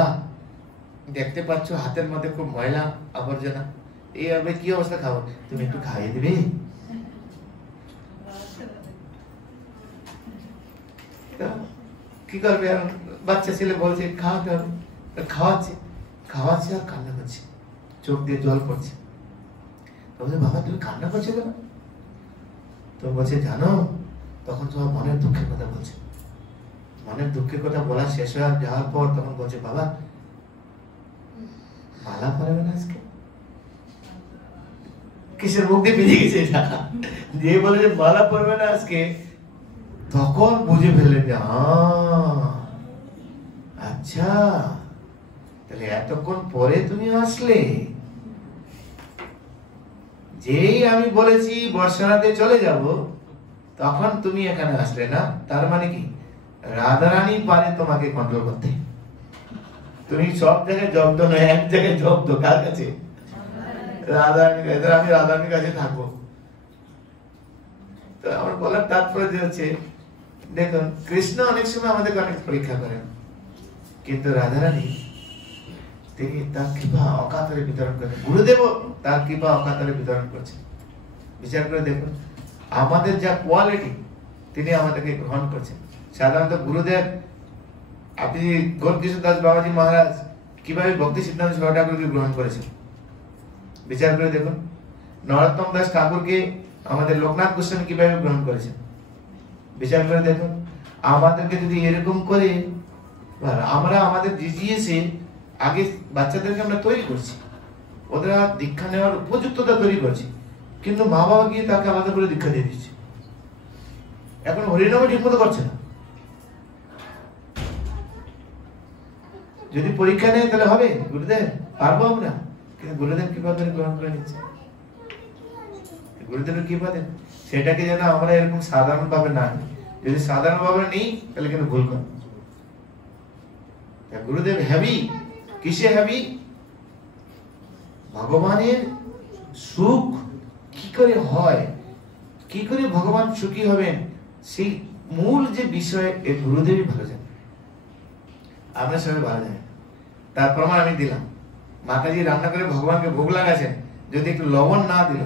দেখতে পাচ্ছ হাতের মধ্যে খুব ময়লা আবর্জনা, এইভাবে কি অবস্থা খাবো, তুমি একটু খাইয়ে দিবে? কি করবে, আর বাচ্চা ছেলে বলছে খাওয়াতে হবে, খাওয়াচ্ছে খাওয়াচ্ছে আর কান্না করছে, চোখ দিয়ে জল পড়ছে। বলছে বাবা তুমি কান্না করছো কেন? তো বলছে জানো, তখন তোমার মনের দুঃখের কথা বলছে। মনের দুঃখের কথা বলা শেষ হয়ে যাওয়ার পর তখন বলছে বাবা মালা পরাবে না আজকে? কিসের মুখ দিয়ে বেরিয়ে গেছে এটা, যে বলে যে মালা পরবে না আজকে, তখন বুঝে ফেললেন যে আচ্ছা তাহলে এতক্ষণ পরে তুমি আসলে। যেই আমি বলেছি বর্ষারাতে চলে যাব, তখন তুমি এখানে আসলে না, তার মানে কি রাধারানী পারে তোমাকে কন্ট্রোল করতে। তুমি সব জায়গায় জব্দ নয়, এক জায়গায় জব্দ, কার কাছে? রাধারানীর কাছে। আমি রাধারানীর কাছে থাকবো। তো আমার বলার তাৎপর্য হচ্ছে, দেখুন কৃষ্ণ অনেক সময় আমাদেরকে অনেক পরীক্ষা করেন, কিন্তু রাধারানী তিনি তার কৃপা অকাতরে বিতরণ করেন। গুরুদেব তার কৃপা অকাতরে বিতরণ করছেন। বিচার করে দেখুন আমাদের যা কোয়ালিটি তিনি আমাদেরকে গ্রহণ করছেন। সাধারণত গুরুদেব, আপনি গৌরকিশোর দাস বাবাজি মহারাজ কিভাবে ভক্তি সিদ্ধান্ত সরকার ঠাকুরকে গ্রহণ করেছেন বিচার করে দেখুন। নরোত্তম দাস ঠাকুরকে আমাদের লোকনাথ গোস্বামী কিভাবে গ্রহণ করেছেন বিচার করে দেখুন। আমাদেরকে যদি এরকম করে, আমরা আমাদের জিজিএসে আগে বাচ্চাদেরকে আমরা তৈরি করছি, ওদের দীক্ষা নেওয়ার উপযুক্ততা তৈরি করছি, কিন্তু মা বাবা গিয়ে তাকে আলাদা করে দীক্ষা দিয়ে দিচ্ছে। এখন হরিনামও ঠিক মতো করছে না। যদি পরীক্ষা নেয় তাহলে হবে গুরুদেব, পারবো আমরা, কিন্তু গুরুদেব কৃপা করে গ্রহণ করে নিচ্ছে। গুরুদেবের কৃপা দেন, সেটাকে যেন আমরা এরকম সাধারণ ভাবে না নিই। যদি সাধারণ ভাবে নেই তাহলে কিন্তু ভুল কর। গুরুদেব হ্যাভি, কিসে হ্যাভি? ভগবানের সুখ কি করে হয়, কি করে ভগবান সুখী হবেন, সেই মূল যে বিষয় এই গুরুদেবই ভালো জানেন, আমরা সবাই ভালো জানেন। তার প্রমাণ আমি দিলাম। মাতাজি রান্না করে ভগবানকে ভোগ লাগাচ্ছেন, যদি একটু লবণ না দিল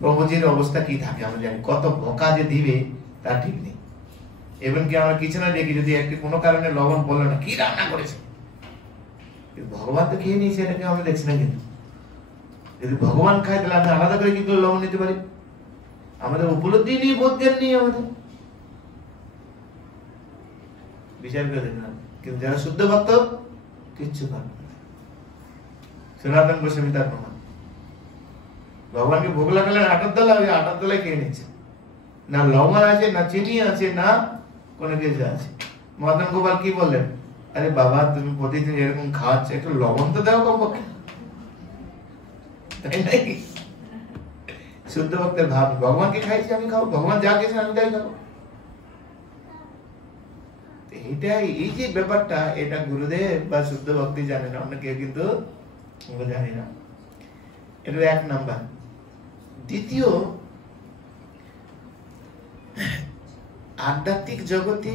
প্রভুজির অবস্থা কি থাকে আমরা জানি। কত বোকা যে দিবে তার ঠিক নেই। এমনকি আমরা কিচেনে দেখি যদি একটি কোনো কারণে লবণ বললো না, কি রান্না করেছে, ভগবান তো খেয়ে নিয়েছে, এটাকে আমরা দেখছি না। কিন্তু যদি ভগবান খায় তাহলে আমরা আলাদা করে কি করে লবণ নিতে পারি? আমাদের উপলব্ধি নিয়ে, বোধ নেই আমাদের। বিচার করে দেখলাম, কিন্তু যারা শুদ্ধ ভক্ত কিচ্ছু পারবে না। সনাতন গোস্বামী তার প্রমাণ। ভগবানকে ভোগ লাগালেন আটার দলা, ওই আটার দলায় খেয়ে নিচ্ছে, না লবণ আছে, না চিনি আছে, না কোনো কিছু আছে। মদন গোপাল কি বললেন, আরে বাবা তুমি প্রতিদিন এরকম খাওয়াচ্ছ, একটু লবণ তো দাও কমপক্ষে। তাই নাকি? শুদ্ধ ভক্তের ভাব, ভগবানকে খাইছি আমি খাবো, ভগবান যা খেয়েছেন আমি তাই খাবো। এটাই, এই যে ব্যাপারটা, এটা গুরুদেব বা শুদ্ধ ভক্তি জানে না, অন্য কেউ কিন্তু জানি না। এটা 1 নাম্বার। দ্বিতীয়, আধ্যাত্মিক জগতে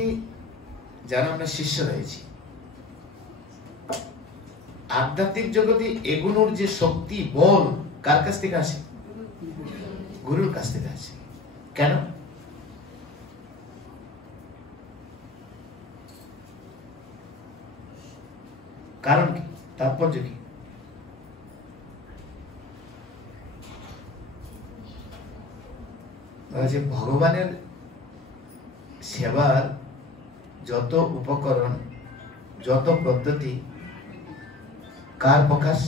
যারা আমরা শিষ্য রয়েছি, আধ্যাত্মিক জগতে এগুলোর যে শক্তি, বল কার কাছ থেকে আসে? গুরুর কাছ থেকে আসে। কেন? কারণ কি? তাৎপর্য কি? ভগবানের সেবার যত উপকরণ, যত পদ্ধতি, কার প্রকাশ?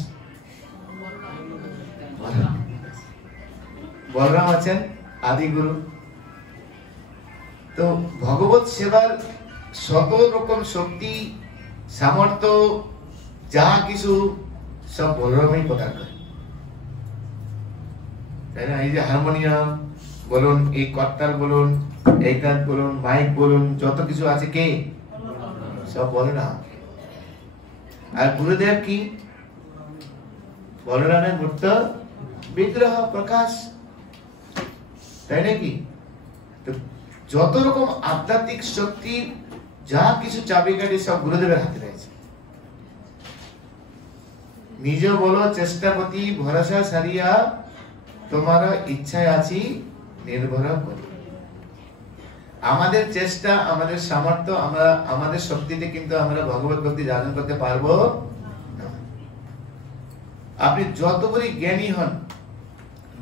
বলরাম আছেন আদি গুরু। তো ভগবত সেবার সকল রকম শক্তি, সামর্থ্য, যা কিছু সব বলরামই প্রদান করে, তাই না? এই যে হারমোনিয়াম বলুন, এই কর্তার বলুন, এইটা বলুন, মাইক বলুন, যত কিছু আছে কে? সব বলরাম। আর গুরুদেব কি? বলরামের মূর্ত বিগ্রহ, প্রকাশ, তাই নাকি? তো যত রকম আধ্যাত্মিক শক্তি, যা কিছু চাবিকাঠি, সব গুরুদেবের হাতে রয়েছে। নিজ বলো চেষ্টা প্রতি ভরসা সারিয়া, তোমার ইচ্ছায় আছি নির্ভর করি। আমাদের চেষ্টা, আমাদের সামর্থ্য, আমরা আমাদের শক্তিতে কিন্তু আমরা ভগবত ভক্তি জার্জন করতে পারবো না। আপনি যত বড়ই জ্ঞানী হন,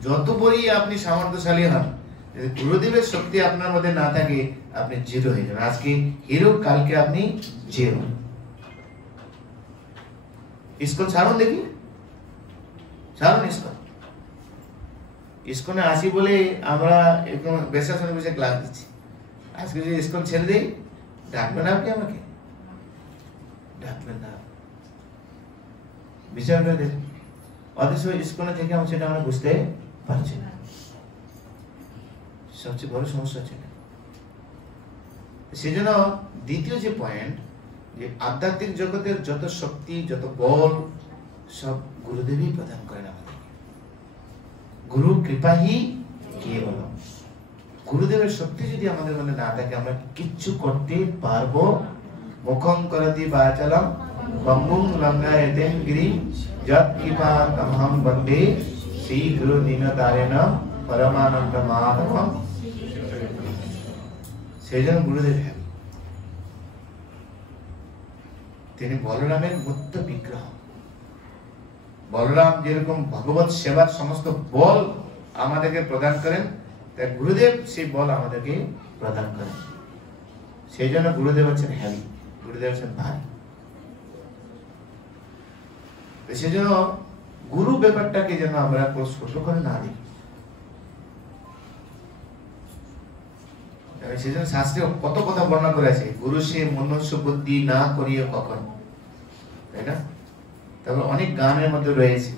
যত বড়ই আপনি সামর্থ্যশালী হন, যদি গুরুদেবের শক্তি আপনার মধ্যে না থাকে, আপনি জিরো হয়ে যাবেন। আজকে হিরো, কালকে আপনি জিরো। ইসকন ছাড়ুন দেখি, ছাড়ুন ইসকন। ইসকনে আসি বলে আমরা একদম বেসাসনে বসে ক্লাস দিচ্ছি। আজকে যদি ইসকন ছেড়ে দেই, ডাকবেন আপনি আমাকে? ডাকবেন না। বিষয়টা দেখুন, অথচ ইসকনে থেকে আমি সেটা আমরা বুঝতে পারছি না। সবচেয়ে বড় সমস্যা হচ্ছে না। সেজন্য দ্বিতীয় যে পয়েন্ট, যে আধ্যাত্মিক জগতের যত শক্তি, যত বল, সব গুরুদেবই প্রদান করেন আমাদের। গুরু কৃপা হি কেবলম। গুরুদেবের শক্তি যদি আমাদের মধ্যে না থাকে, আমরা কিচ্ছু করতে পারবো। মুখং করতি বাচালম বম্বুং লঙ্ঘায়তেন গিরিম যৎ কৃপাতমহং বন্দে শ্রী গুরু দীনতারেণ পরমানন্দ মাধবম। সেই জন্য গুরুদেব হ্যাপি। তিনি বলরামের মূর্ত বিগ্রহ। বলরাম যেরকম ভগবত সেবার সমস্ত বল আমাদেরকে প্রদান করেন, তাই গুরুদেব সেই বল আমাদেরকে প্রদান করেন। সেই জন্য গুরুদেব হচ্ছেন হ্যাপি, গুরুদেব হচ্ছেন ভাই। সেই জন্য গুরু ব্যাপারটাকে যেন আমরা ছোট করে না দিই। সেই জন্য শাস্ত্রে কত কথা বর্ণনা করেছে, গুরু সে মনুষ্য বুদ্ধি না করিয়ে কখন, তাই না? তারপর অনেক গানের মধ্যে রয়েছে,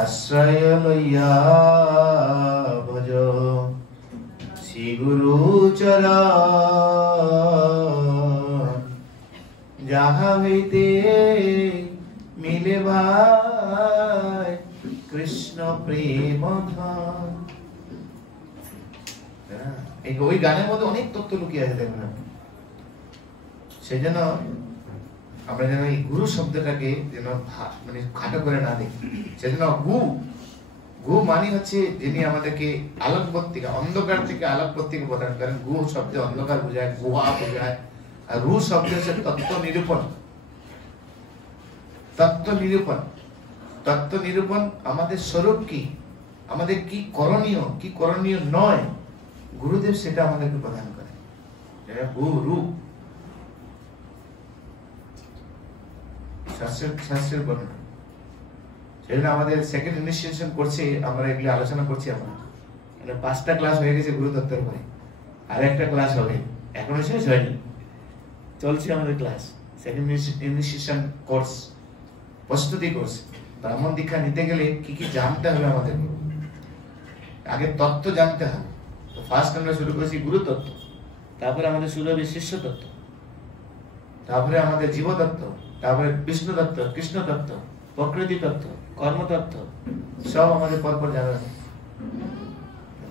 আশ্রয় লইয়া ভজ শ্রী গুরু চরণ, যাহা হইতে মিলে ভাই কৃষ্ণ প্রেম ধন। ওই গানের মধ্যে অনেক তথ্য লুকিয়ে আছে, দেখবেন আপনি। সেই জন্য আমরা যেন এই গুরু শব্দটাকে যেন মানে খাটো করে না দেখি। সেজন্য গু মানে হচ্ছে যিনি আমাদেরকে আলোকবর্তিকা, অন্ধকার থেকে আলোকবর্তিকা প্রদান করেন। গু শব্দে অন্ধকার বোঝায়, গুহা বোঝায়। আর রু শব্দ হচ্ছে তত্ত্ব নিরূপণ। তত্ত্ব নিরূপণ, তত্ত্ব নিরূপণ, আমাদের স্বরূপ কি, আমাদের কি করণীয়, কি করণীয় নয়, গুরুদেব সেটা আমাদেরকে প্রদান করে। গুরু শাস্ত্রের বর্ণনা। সেজন্য আমাদের সেকেন্ড ইনিশিয়েশন করছে, আমরা এগুলো আলোচনা করছি। আমরা 5টা ক্লাস হয়ে গেছে গুরু তত্ত্বের পরে, আর একটা ক্লাস হবে, এখনো শেষ হয়নি, চলছে আমাদের ক্লাস। সেকেন্ড ইনিশিয়েশন কোর্স, প্রস্তুতি কোর্স। ব্রাহ্মণ দীক্ষা নিতে গেলে কি কি জানতে হবে আমাদের? আগে তত্ত্ব জানতে হবে। তো ফার্স্ট আমরা শুরু করেছি গুরু তত্ত্ব, তারপরে আমাদের শুরু হবে শিষ্য তত্ত্ব, তারপরে আমাদের জীব তত্ত্ব, তারপরে বিষ্ণু তত্ত্ব, কৃষ্ণ তত্ত্ব, প্রকৃতি তত্ত্ব, কর্মতত্ত্ব, সব আমাদের পরপর জানা হবে।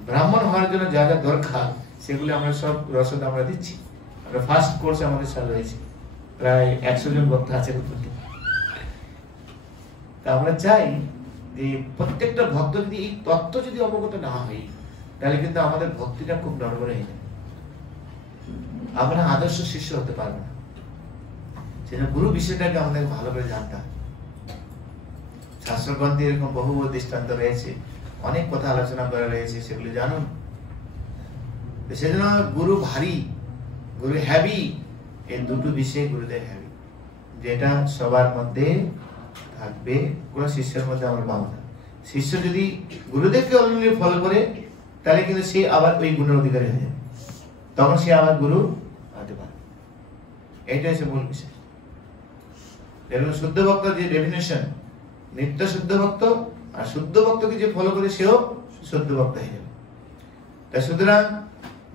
ব্রাহ্মণ হওয়ার জন্য যা যা দরকার সেগুলো আমরা সব রসদ আমরা দিচ্ছি। আমরা ফার্স্ট কোর্স আমাদের সাথে রয়েছে, প্রায় 100 জন ভক্ত আছে। তা আমরা চাই যে প্রত্যেকটা ভক্ত যদি এই তত্ত্ব যদি অবগত না হয়, তাহলে কিন্তু আমাদের ভক্তিটা খুব নড়বড়ে হয়ে যাবে, আমরা আদর্শ শিষ্য হতে পারবো না। সেটা গুরু বিষয়টাকে আমাদের ভালো করে জানতে হবে। শাস্ত্রগ্রন্থে এরকম বহু দৃষ্টান্ত রয়েছে, অনেক কথা আলোচনা করা রয়েছে, সেগুলি জানুন। সেজন্য গুরু ভারী, গুরু হ্যাভি, এই দুটো বিষয়ে গুরুদেব হ্যাভি, যেটা সবার মধ্যে থাকবে, কোন শিষ্যের মধ্যে আমরা পাবো না। শিষ্য যদি গুরুদেবকে অলরেডি ফলো করে, তাহলে কিন্তু সে আবার ওই গুণের অধিকারী হয়ে যাবে, তখন সে আবার গুরু হতে পারে। এইটাই হচ্ছে মূল বিষয়। যেরকম শুদ্ধ ভক্ত যে ডেফিনেশন, নিত্য শুদ্ধ ভক্ত, আর শুদ্ধ ভক্তকে যে ফলো করে সেও শুদ্ধ ভক্ত হয়ে যাবে। তাই সুতরাং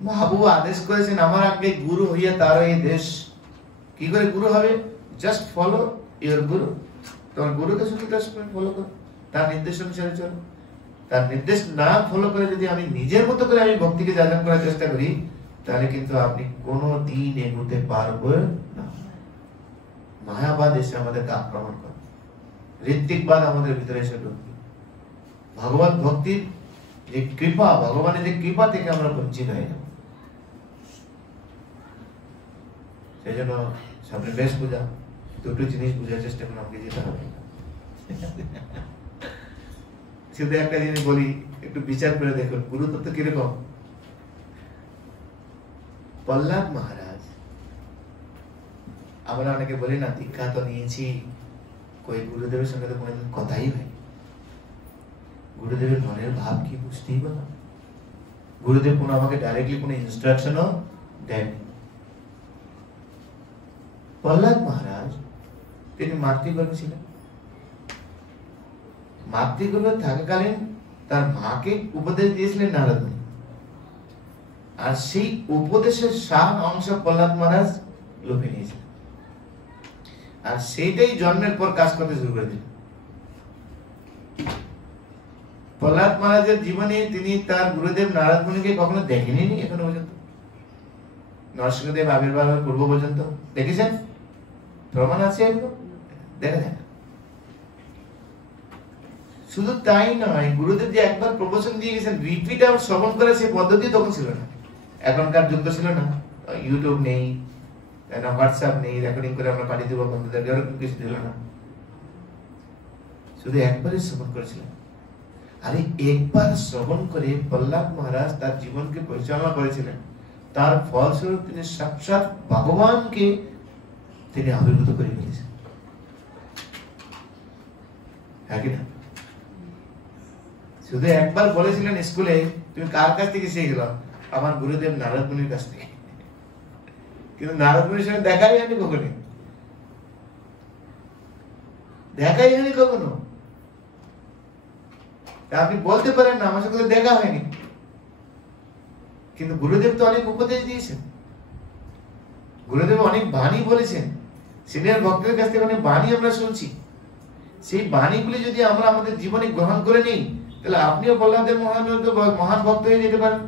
মহাপ্রভু আদেশ করেছেন, আমার আগে গুরু হইয়া তার এই দেশ। কি করে গুরু হবে? জাস্ট ফলো ইওর গুরু। তোমার গুরুকে শুধু ফলো করো, তার নির্দেশ অনুসারে চলো। তার নির্দেশ না ফলো করে যদি আমি নিজের মতো করে আমি ভক্তিকে যাজন করার চেষ্টা করি, তাহলে কিন্তু আপনি কোনো দিন এগোতে পারবেন না। মায়াবাদ এসে আমাদেরকে আক্রমণ করে, ঋত্বিকবাদ আমাদের ভিতরে এসে ঢুকবে। ভগবত ভক্তির যে কৃপা, ভগবানের যে কৃপা থেকে আমরা বঞ্চিত হয়ে যাব। সেই জন্য সামনে বেশ পূজা, দুটো জিনিস বোঝার চেষ্টা করে আমাকে যেতে হবে। শুধু একটা জিনিস বলি, একটু বিচার করে দেখুন গুরুতত্ত্ব কিরকম। প্রহ্লাদ মহারাজ, আমরা অনেকে বলি না দীক্ষা তো নিয়েছি, কই গুরুদেবের সঙ্গে তো কোনোদিন কথাই হয়নি, গুরুদেবের মনের ভাব কি বুঝতেই পারলাম। গুরুদেব কোনো আমাকে ডাইরেক্টলি কোনো ইনস্ট্রাকশনও দেননি। প্রহ্লাদ মহারাজ তিনি মাতৃগর্ভে ছিলেন। মাতৃগর্ভে থাকাকালীন তার মাকে উপদেশ দিয়েছিলেন নারদ মুনি, আর সেই উপদেশের সার অংশ প্রহ্লাদ মহারাজ লুপে নিয়েছিলেন, আর সেইটাই জন্মের পর কাজ করতে শুরু করে দিলেন। প্রহ্লাদ মহারাজের জীবনে তিনি তার গুরুদেব নারদ মুনিকে কখনো দেখেনি এখনো পর্যন্ত। নরসিংহদেব আবির্ভাবের পূর্ব পর্যন্ত দেখেছেন? প্রমাণ আছে এগুলো, দেখা যায় না। শুধু তাই নয়, গুরুদেব যে একবার প্রবচন দিয়ে গেছেন, রিপিট আবার শ্রবণ করে সে পদ্ধতি তখন ছিল না। এখনকার যুগ ছিল না, ইউটিউব নেই, হোয়াটসঅ্যাপ নেই, রেকর্ডিং করে আমরা পাঠিয়ে দেবো বন্ধুদের, এরকম কিছু ছিল না। শুধু একবারই শ্রবণ করেছিলেন। আর একবার শ্রবণ করে প্রহ্লাদ মহারাজ তার জীবনকে পরিচালনা করেছিলেন। তার ফলস্বরূপ তিনি সাক্ষাৎ ভগবানকে তিনি আবির্ভূত করে ফেলেছেন। হ্যাঁ কিনা? শুধু একবার বলেছিলেন স্কুলে, তুমি কার কাছ থেকে শিখলো? আমার গুরুদেব নারদ মুনির কাছ থেকে। কিন্তু নারদ মুনির সঙ্গে দেখাই হয়নি কখনো, দেখাই হয়নি কখনো। আপনি বলতে পারেন না আমার সঙ্গে দেখা হয়নি, কিন্তু গুরুদেব তো অনেক উপদেশ দিয়েছেন, গুরুদেব অনেক বাণী বলেছেন, সিনিয়র ভক্তের কাছ থেকে অনেক বাণী আমরা শুনছি। সেই বাণীগুলি যদি আমরা আমাদের জীবনে গ্রহণ করে নিই, তাহলে আপনিও প্রহ্লাদের মহান ভক্ত হয়ে যেতে পারেন।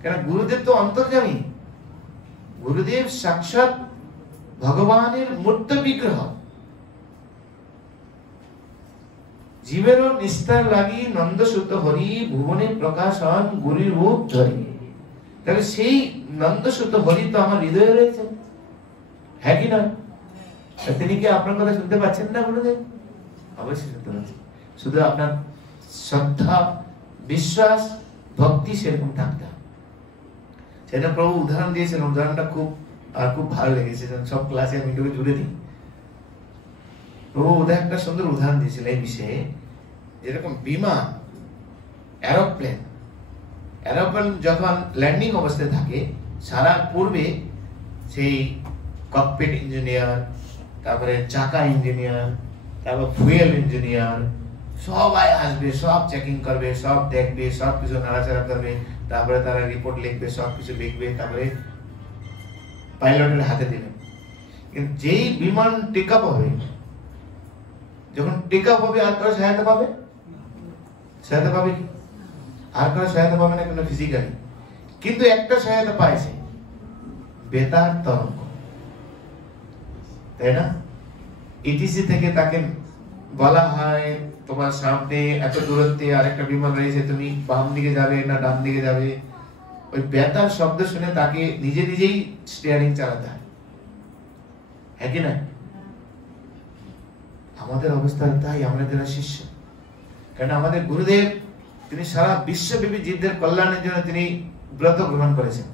কেন? গুরুদেব তো অন্তর্যামী, গুরুদেব সাক্ষাৎ ভগবানের মূর্ত বিগ্রহ। জীবেরও নিস্তার লাগি নন্দসুত হরি, ভুবনে প্রকাশন গুরু রূপ ধরি। তাহলে সেই নন্দসুত হরি তো আমার হৃদয়ে রয়েছে, হ্যাঁ কি না? তিনি কি আপনার কথা শুনতে পাচ্ছেন না গুরুদেব? অবশ্যই শুনতে পাচ্ছেন। শুধু আপনার শ্রদ্ধা, বিশ্বাস, ভক্তি সেরকম থাকতে হবে। সেটা প্রভু উদাহরণ দিয়েছেন, উদাহরণটা খুব ভালো লেগেছে। সব ক্লাসে আমি এগুলো জুড়ে দিই। প্রভু একটা সুন্দর উদাহরণ দিয়েছিল এই বিষয়ে। যেরকম বিমান, এরোপ্লেন যখন ল্যান্ডিং অবস্থায় থাকে, সারা পূর্বে সেই ককপিট ইঞ্জিনিয়ার, তারপরে চাকা ইঞ্জিনিয়ার, তারপর ফুয়েল ইঞ্জিনিয়ার, সবাই আসবে, সব চেকিং করবে, সব দেখবে, সব কিছু নাড়াচাড়া করবে, তারপরে তারা রিপোর্ট লিখবে, সব কিছু লিখবে, তারপরে পাইলটের হাতে দিবে। কিন্তু যেই বিমান টেক আপ হবে, যখন টেক আপ হবে, আর কারো সহায়তা পাবে? সহায়তা পাবে কি? আর কারো সহায়তা পাবে না কোনো ফিজিক্যালি। কিন্তু একটা সহায়তা পাইছে, বেতার তরঙ্গ, তাই না? ইটিসি থেকে তাকে বলা হয় তোমার সামনে এত দূরত্বে আরেকটা বিমান রয়েছে, তুমি বাম দিকে যাবে না ডান দিকে যাবে। ওই বেতার শব্দ শুনে তাকে নিজে নিজেই স্টিয়ারিং চালাতে হয়, হ্যাঁ কি না? আমাদের অবস্থা তাই, আমরা যারা শিষ্য, কারণ আমাদের গুরুদেব তিনি সারা বিশ্বব্যাপী জীবদের কল্যাণের জন্য তিনি ব্রত গ্রহণ করেছেন।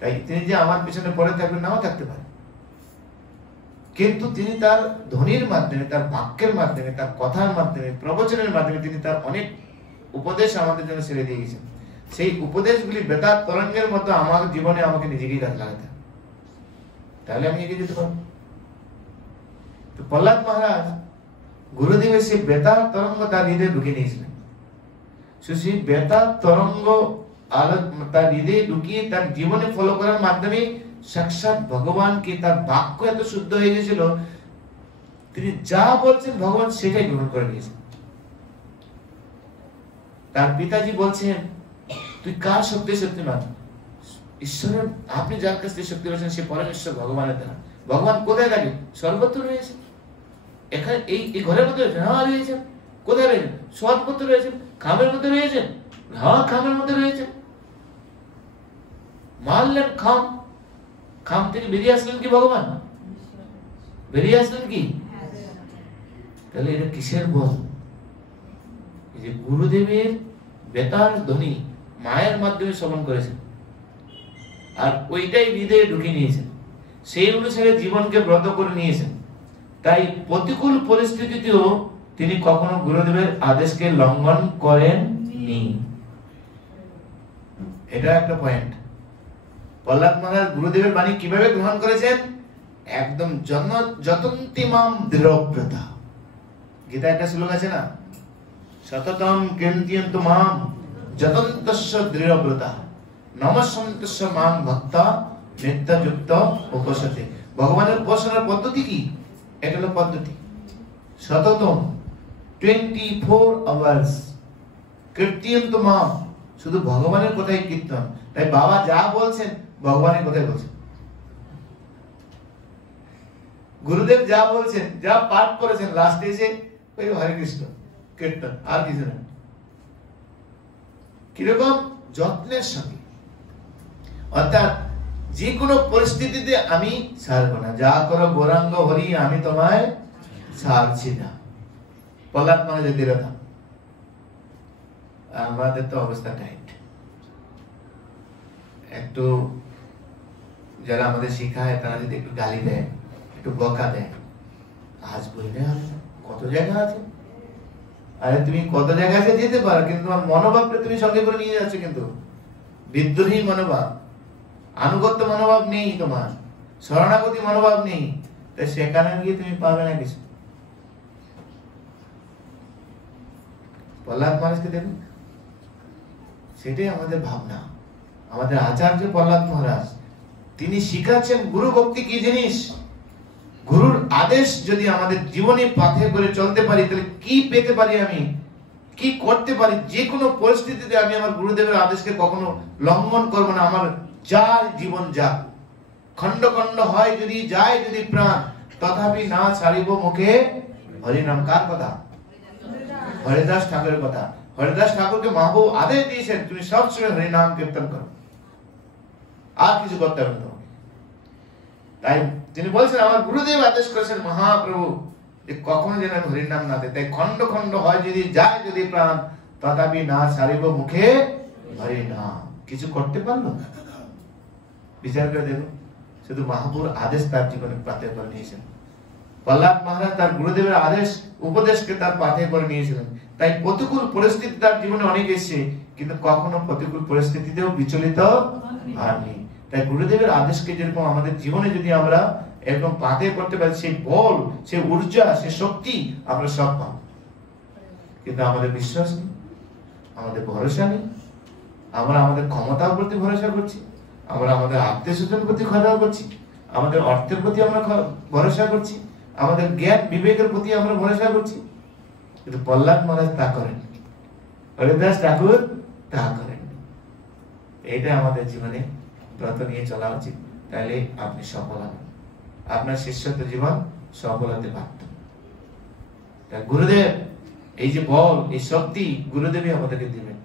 তাই তিনি যে আমার পিছনে পড়ে থাকবেন নাও থাকতে পারে, কিন্তু তিনি তার ধ্বনির মাধ্যমে, তার বাক্যের মাধ্যমে, তার কথার মাধ্যমে, প্রবচনের মাধ্যমে তিনি তার অনেক উপদেশ আমাদের জন্য ছেড়ে দিয়ে গেছেন। সেই উপদেশগুলি বেতার তরঙ্গের মতো আমার জীবনে আমাকে নিজেকেই লাগাতে, তাহলে আমি এগিয়ে যেতে পারবো। তো প্রহ্লাদ মহারাজ গুরুদেবের সেই বেতার তরঙ্গ তার হৃদয়ে ঢুকিয়ে নিয়েছিলেন। সেই বেতার তরঙ্গ তার হৃদয়ে ঢুকিয়ে তার জীবনে ফলো করার মাধ্যমে সাক্ষাৎ ভগবানকে, তার বাক্য এত শুদ্ধ হয়ে গেছিল, তিনি যা বলছেন ভগবান সেটাই গ্রহণ করে নিয়েছেন। তার পিতাজি বলছেন, তুই কার শক্তি শক্তিমান? ঈশ্বরের, আপনি যার কাছ থেকে শক্তি পাচ্ছেন সে পরমেশ্বর ভগবানের দ্বারা। ভগবান কোথায় থাকে? সর্বত্র রয়েছে। এখানে এই ঘরের মধ্যে রয়েছে? হ্যাঁ রয়েছেন। কোথায় রয়েছেন? সর্বত্র রয়েছেন। খামের মধ্যে রয়েছেন? হ্যাঁ খামের মধ্যে রয়েছেন। মারলেন খাম, খাম থেকে বেরিয়ে আসলেন কি ভগবান? বেরিয়ে আসলেন কি? তাহলে এটা কিসের বল? যে গুরুদেবের বেতার ধ্বনি মায়ের মাধ্যমে শ্রবণ করেছেন, আর ওইটাই হৃদয়ে ঢুকে নিয়েছেন, সেই অনুসারে জীবনকে ব্রত করে নিয়েছেন। তাই প্রতিকূল পরিস্থিতিতেও তিনি কখনো গুরুদেবের আদেশকে লঙ্ঘন করেননি। এটা একটা পয়েন্ট। প্রহ্লাদ মহারাজ গুরুদেবের বাণী কিভাবে গ্রহণ করেছেন? একদম যতন্তিমাম দৃঢ়ব্রতা। গীতা একটা শ্লোক আছে না, সততম কীর্তয়ন্তু মাম যতন্তস্য দৃঢ়ব্রতা নমস্যন্তস্য মাম ভক্তা নিত্যযুক্ত উপাসতে। ভগবানের উপাসনার পদ্ধতি কি? এটা হলো পদ্ধতি। সততম 24 আওয়ার্স কীর্তয়ন্তু মাম, শুধু ভগবানের কথাই কীর্তন। তাই বাবা যা বলছেন ভগবানের কথাই বলছেন। গুরুদেব যা বলছেন, যা পাঠ করেছেন, লাস্টে এসে ওই হরে কৃষ্ণ কীর্তন, আর কিছু না। কিরকম? যত্নের সঙ্গে। অর্থাৎ যে কোনো পরিস্থিতিতে আমি ছাড়বো না, যা করো গৌরাঙ্গ হরি আমি তোমায় ছাড়ছি না। প্রহ্লাদ মহারাজের দৃঢ়তা। আমাদের তো অবস্থা টাইট। একটু যারা আমাদের শিখায় তারা যদি একটু গালি দেয়, একটু বকা দেয়, আজ বইলে কত জায়গা আছে। আরে তুমি কত জায়গা আছে যেতে পারো, কিন্তু তোমার মনোভাবটা তুমি সঙ্গে করে নিয়ে যাচ্ছ, কিন্তু বিদ্রোহী মনোভাব, আনুগত্য মনোভাব নেই, তোমার শরণাগতি মনোভাব নেই। তাই সেখানে গিয়ে তুমি পাবে না কিছু। প্রহ্লাদ মহারাজকে দেখুন, সেটাই আমাদের ভাবনা। আমাদের আচার্য প্রহ্লাদ মহারাজ তিনি শিখাচ্ছেন গুরু ভক্তি কি জিনিস। গুরুর আদেশ যদি আমাদের জীবনে পাথে করে চলতে পারি, তাহলে কি পেতে পারি, আমি কি করতে পারি। যে কোনো পরিস্থিতিতে আমি আমার গুরুদেবের আদেশকে কখনো লঙ্ঘন করবো না। আমার যার জীবন যাক, খন্ড খন্ড হয় যদি যায় যদি প্রাণ, তথাপি না ছাড়িব মুখে হরিনাম। কার কথা? হরিদাস ঠাকুরের কথা। হরিদাস ঠাকুরকে মহাপ্রভু আদেশ দিয়েছেন, তুমি সবসময় হরিনাম কীর্তন করো, আর কিছু করতে হবে না। তাই তিনি বলছেন, আমার গুরুদেব আদেশ করেছেন মহাপ্রভু যে কখনো যেন হরিনাম না দেয়। তাই খন্ড খন্ড হয় যদি যায় যদি প্রাণ, তথাপি না ছাড়িব মুখে হরিনাম। কিছু করতে পারলো না। বিচার করে দেখুন, শুধু মহাপ্রভুর আদেশ তার জীবনে পাথে করে নিয়েছেন। প্রহ্লাদ মহারাজ তার গুরুদেবের আদেশ উপদেশকে তার পাথে করে নিয়েছিলেন। তাই প্রতিকূল পরিস্থিতি তার জীবনে অনেক এসেছে, কিন্তু কখনো প্রতিকূল পরিস্থিতিতেও বিচলিত হয়নি। তাই গুরুদেবের আদেশকে যেরকম আমাদের জীবনে যদি আমরা এরকম পাতে করতে পারি, সেই বল, সেই ঊর্জা, সেই শক্তি আমরা সব পাবো। কিন্তু আমাদের বিশ্বাস নেই, আমাদের ভরসা নেই। আমরা আমাদের ক্ষমতার প্রতি ভরসা করছি, আমরা আমাদের আত্মীয় স্বজন প্রতি ভরসা করছি, আমাদের অর্থের প্রতি আমরা ভরসা করছি, আমাদের জ্ঞান বিবেকের প্রতি আমরা ভরসা করছি। কিন্তু প্রহ্লাদ মহারাজ তা করেন, হরিদাস ঠাকুর তা করেন। এইটা আমাদের জীবনে ব্রত নিয়ে চলা উচিত, তাহলে আপনি সফল হবেন, আপনার শিষ্যত্ব জীবন সফল হতে পারত। গুরুদেব এই যে বল, এই শক্তি গুরুদেবই আমাদেরকে দিবেন।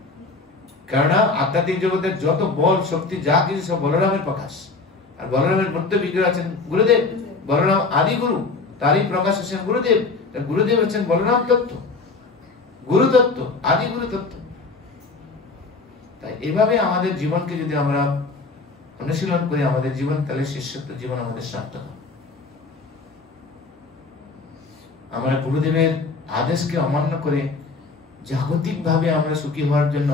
কেননা আধ্যাত্মিক জগতের যত বল শক্তি যা কিছু সব বলরামের প্রকাশ, আর বলরামের মধ্য বিগ্রহ আছেন গুরুদেব। বলরাম আদি গুরু, তারই প্রকাশ হচ্ছেন গুরুদেব। গুরুদেব হচ্ছেন বলরাম তত্ত্ব, গুরু তত্ত্ব, আদি গুরু তত্ত্ব। তাই এভাবে আমাদের জীবনকে যদি আমরা অনুশীলন করি আমাদের জীবন, তাহলে শিষ্যত্ব জীবন আমাদের সার্থক হবে। আমরা গুরুদেবের আদেশকে অমান্য করে জাগতিক ভাবে আমরা সুখী হওয়ার জন্য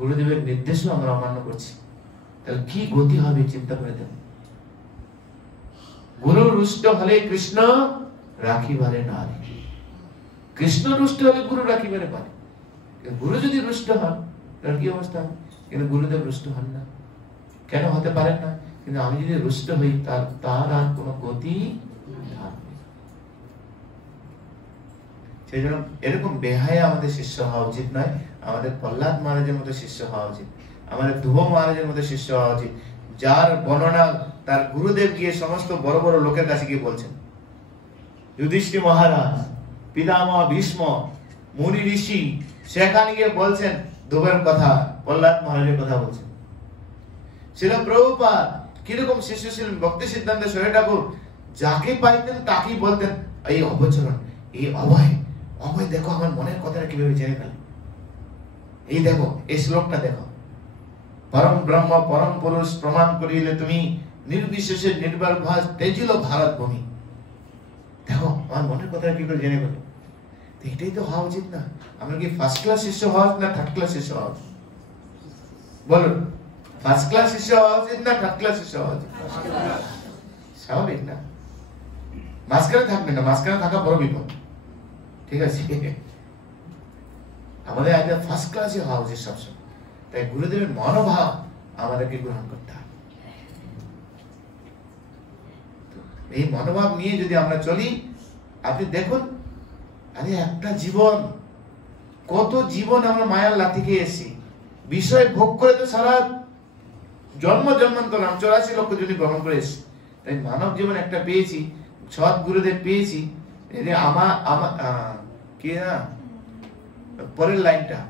গুরুদেবের নির্দেশও আমরা অমান্য করছি, তাহলে কি গতি হবে চিন্তা করে দেব। গুরু রুষ্ট হলে কৃষ্ণ রাখিবারে নারী, কৃষ্ণ রুষ্ট হলে গুরু রাখিবারে পারে। গুরু যদি রুষ্ট হন তার কি অবস্থা হবে? কিন্তু গুরুদেব রুষ্ট হন না, কেন হতে পারেন না? কিন্তু আমি যদি রুষ্ট হই তার আর কোন গতি থাকবে। সেই জন্য এরকম বেহায়া আমাদের শিষ্য হওয়া উচিত নয়। আমাদের প্রহ্লাদ মহারাজের মতো শিষ্য হওয়া উচিত, আমাদের ধ্রুব মহারাজের মতো শিষ্য হওয়া উচিত, যার বর্ণনা তার গুরুদেব গিয়ে সমস্ত বড় বড় লোকের কাছে গিয়ে বলছেন। যুধিষ্ঠির মহারাজ, পিতামহ ভীষ্ম, মুনি ঋষি সেখানে গিয়ে বলছেন ধ্রুবের কথা, প্রহ্লাদ মহারাজের কথা বলছেন। শিল প্রভুপাদ কিরকম শিষ্য ছিলেন, ভক্তি সিদ্ধান্ত সরোজ ঠাকুর যাকে পাইতেন তাকেই বলতেন এই অবচরণ, এই অভয়, অভয় দেখো আমার মনের কথাটা কিভাবে জেনে ফেলে। এই দেখো এই শ্লোকটা দেখো, পরম ব্রহ্ম পরম পুরুষ প্রমাণ করিলে তুমি নির্বিশেষে নির্বাক ভাস তেজিল ভারত ভূমি। দেখো আমার মনের কথাটা কি করে জেনে ফেলে। এটাই তো হওয়া উচিত না? আমরা কি ফার্স্ট ক্লাস শিষ্য হওয়া না থার্ড ক্লাস শিষ্য হওয়া উচিত? বলুন, ফার্স্ট ক্লাস শিষ্য হওয়া উচিত না থার্ড ক্লাস শিষ্য হওয়া উচিত? স্বাভাবিক না, মাঝখানে থাকবে না, মাঝখানে থাকা বড় বিপদ। ঠিক আছে, আমাদের আগে ফার্স্ট ক্লাসে হওয়া উচিত সবসময়। তাই গুরুদেবের মনোভাব আমাদেরকে গ্রহণ করতে হবে। এই মনোভাব নিয়ে যদি আমরা চলি, আপনি দেখুন, আরে একটা জীবন, কত জীবন আমরা মায়ার লাথি খেয়ে এসেছি, বিষয় ভোগ করে তো সারা জন্ম জন্মান্তর 84 লক্ষ যদি গ্রহণ করে এসেছি। তাই মানব জীবন একটা পেয়েছি, সৎ গুরুদেব পেয়েছি। কি না পরের লাইনটা,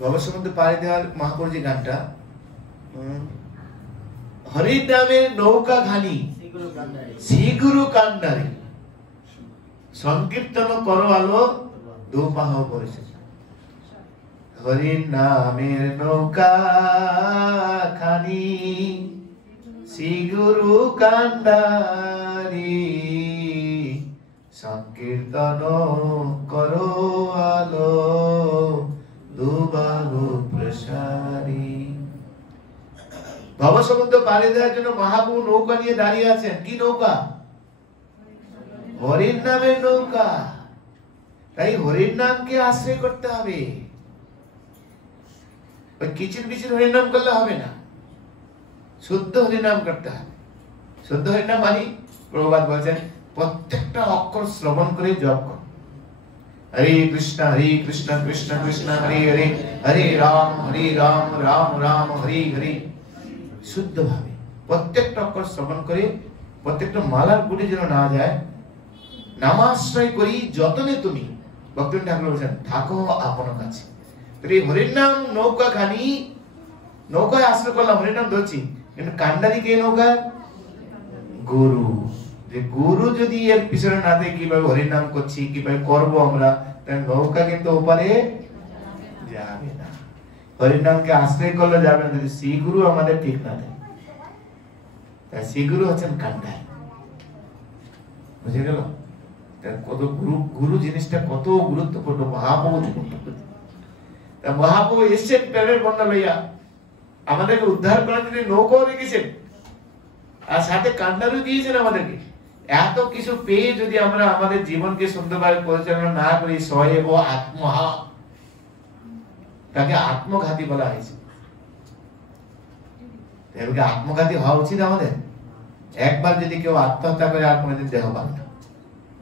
ভবিষ্যৎ মধ্যে পাড়ি দেওয়ার মহাপুর যে গানটা, হরির নামে নৌকা ঘানি শ্রীগুরু কান্ডারি, সংকীর্তন করো আলো দুপাহ পড়েছে। হরির নামের নৌকা খানি শ্রীগুরু কান্ডারি, সংকীর্তন করো আলো দুবাহু প্রসারী। ভবসমুদ্র পাড়ি দেওয়ার জন্য মহাপ্রভু নৌকা নিয়ে দাঁড়িয়ে আছেন। কি নৌকা? হরির নামের নৌকা। তাই হরির নামকে আশ্রয় করতে হবে। ওই কিচির বিচির হরির নাম করলে হবে না, শুদ্ধ হরিনাম করতে হবে। শুদ্ধ হরিনাম মানে প্রভুপাদ বলছেন প্রত্যেকটা অক্ষর শ্রবণ করে জপ কর। হরে কৃষ্ণ কৃষ্ণ কৃষ্ণ হরে হরে, হরে রাম রাম রাম হরে হরে। শুদ্ধ ভাবে প্রত্যেকটা অক্ষর শ্রবণ করে, প্রত্যেকটা মালার গুলি যেন না যায়, নামাশ্রয় করি যতনে তুমি। ভক্তি ঠাকুর বলছেন থাকো আপন কাছে। হরির নাম নৌকা খানি, নৌকায় আশ্রয় করলাম, হরির নাম ধরছি, কিন্তু কান্ডারি কে নৌকা? গুরু। যে গুরু যদি এর পিছনে না থাকে কিভাবে হরির নাম করছি, কিভাবে করবো আমরা, তাহলে নৌকা কিন্তু ওপারে যাবে না। হরির নামকে আশ্রয় করলে যাবে না যদি শ্রী গুরু আমাদের ঠিক না থাকে। তাই শ্রী গুরু হচ্ছেন কান্ডারি। বুঝে গেল? কত গুরু জিনিসটা কত গুরুত্বপূর্ণ। মহাপ্রভু মহাপ্রভু এসছেন প্রেমের বন্যা লইয়া, আমাদেরকে উদ্ধার করার জন্য নৌকাও রেখেছেন, আর সাথে কান্নারও দিয়েছেন আমাদেরকে। এত কিছু পেয়ে যদি আমরা আমাদের জীবনকে সুন্দরভাবে পরিচালনা না করি, সয়েব আত্মহা, তাকে আত্মঘাতী বলা হয়েছে। আত্মঘাতী হওয়া উচিত আমাদের। একবার যদি কেউ আত্মহত্যা করে আর কোনোদিন দেহ পাবে না,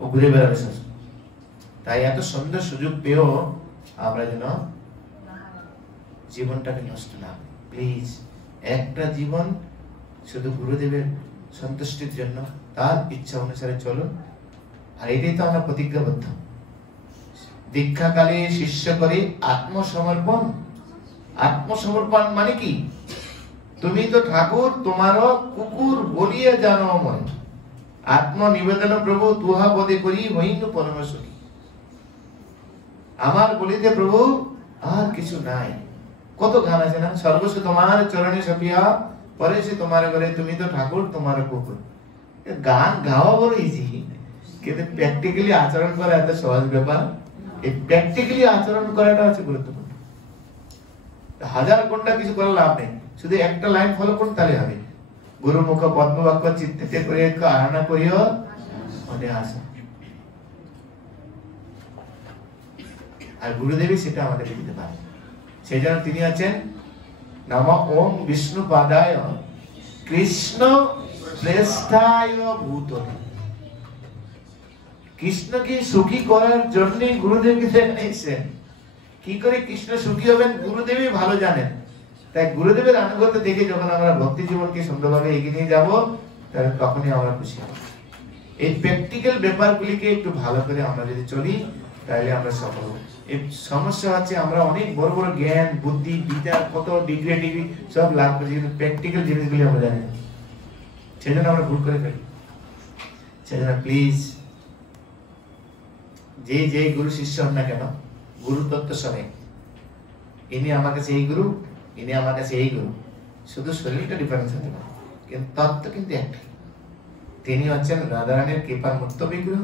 ও ঘুরে বেড়াবে। তাই এত সুন্দর সুযোগ পেয়েও আমরা যেন জীবনটাকে নষ্ট না করি। প্লিজ, একটা জীবন শুধু গুরুদেবের সন্তুষ্টির জন্য, তার ইচ্ছা অনুসারে চলুন। আর এটাই তো আমরা প্রতিজ্ঞাবদ্ধ। দীক্ষাকালে শিষ্য করে আত্মসমর্পণ। আত্মসমর্পণ মানে কি? তুমি তো ঠাকুর, তোমারও কুকুর বলিয়ে জানো মনে, আত্ম নিবেদন প্রভু তুহা বোধে করি হইন পরমেশ্বরী। আমার বলিতে প্রভু আর কিছু নাই। কত গান আছে না, সর্বস্ব তোমার চরণে সপিয়া পরেছে তোমার ঘরে, তুমি তো ঠাকুর, তোমার কুকুর। গান গাওয়া বড় ইজি, কিন্তু প্র্যাকটিক্যালি আচরণ করা এত সহজ ব্যাপার। এই প্র্যাকটিক্যালি আচরণ করাটা হচ্ছে গুরুত্বপূর্ণ। হাজার ঘন্টা কিছু করে লাভ নেই, শুধু একটা লাইন ফলো করুন তাহলে হবে। গুরুমুখ পদ্মবাক্য চিত্তে করে আহরণা করিও মনে আসে। আর গুরুদেবী সেটা আমাদেরকে দিতে পারে। সেই জন্য তিনি আছেন নম ওম বিষ্ণু পাদায় কৃষ্ণ শ্রেষ্ঠায় ভূতলে। কৃষ্ণকে সুখী করার জন্য গুরুদেবকে সেখানে এসেছেন। কি করে কৃষ্ণ সুখী হবেন গুরুদেবই ভালো জানেন। তাই গুরুদেবের আনুগত্য দেখে যখন আমরা ভক্তি জীবনকে সুন্দরভাবে এগিয়ে নিয়ে যাবো, তাহলে তখনই আমরা খুশি হব। এই প্র্যাকটিক্যাল ব্যাপারগুলিকে একটু ভালো করে আমরা যদি চলি, তাহলে আমরা সফল হব। এই সমস্যা হচ্ছে আমরা অনেক বড় বড় জ্ঞান বুদ্ধি বিচার কত ডিগ্রি ডিগ্রি সব লাভ করছি, কিন্তু প্র্যাকটিক্যাল জিনিসগুলি আমরা জানি না। সেই জন্য আমরা ভুল করে ফেলি। সেই জন্য প্লিজ, যে গুরু শিষ্য হন না কেন, গুরু তত্ত্ব সবে, ইনি আমার কাছে এই গুরু, ইনি আমার কাছে এই গুরু, শুধু শরীরটা ডিফারেন্স হতে পারে, কিন্তু তত্ত্ব কিন্তু একটাই। তিনি হচ্ছেন রাধারানীর কৃপার মুক্ত বিগ্রহ,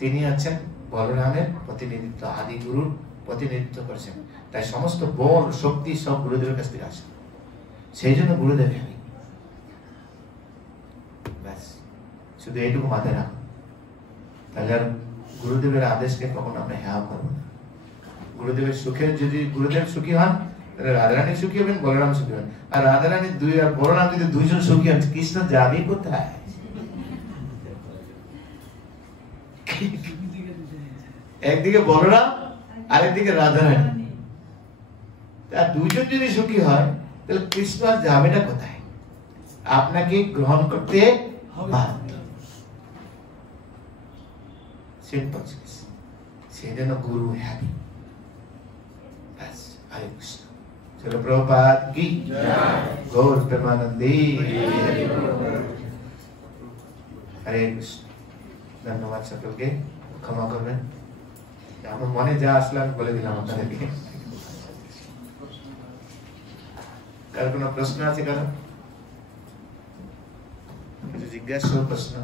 তিনি হচ্ছেন বলরামের প্রতিনিধিত্ব, আদি গুরুর প্রতিনিধিত্ব করেছেন। তাই সমস্ত বল শক্তি সব গুরুদেবের কাছ থেকে আসে। সেই জন্য গুরুদেব আমি ব্যাস, শুধু এইটুকু মাথায় রাখো। তাহলে আর গুরুদেবের আদেশকে কখনো আমরা হেয়া করবো না। গুরুদেবের সুখের, যদি গুরুদেব সুখী হন তাহলে রাধারানী সুখী হবেন, বলরাম সুখী হবেন। আর রাধারানী দুই আর বলরাম যদি দুইজন সুখী হন, কৃষ্ণ যাবে কোথায়? একদিকে বলরাম আর একদিকে রাধারানী, আর দুইজন যদি সুখী হয় তাহলে কৃষ্ণ আর যাবেটা কোথায়? আপনাকে গ্রহণ করতে বাধ্য। সেই জন্য গুরু হ্যাপি। হরে কৃষ্ণ। চলো প্রভুপাদ কি গৌর প্রেমানন্দে। হরে কৃষ্ণ। ধন্যবাদ সকলকে, ক্ষমা করবেন। আমার মনে যা আসলে আমি বলে দিলাম আপনাদেরকে। কার কোনো প্রশ্ন আছে? কারো কিছু জিজ্ঞাসা প্রশ্ন?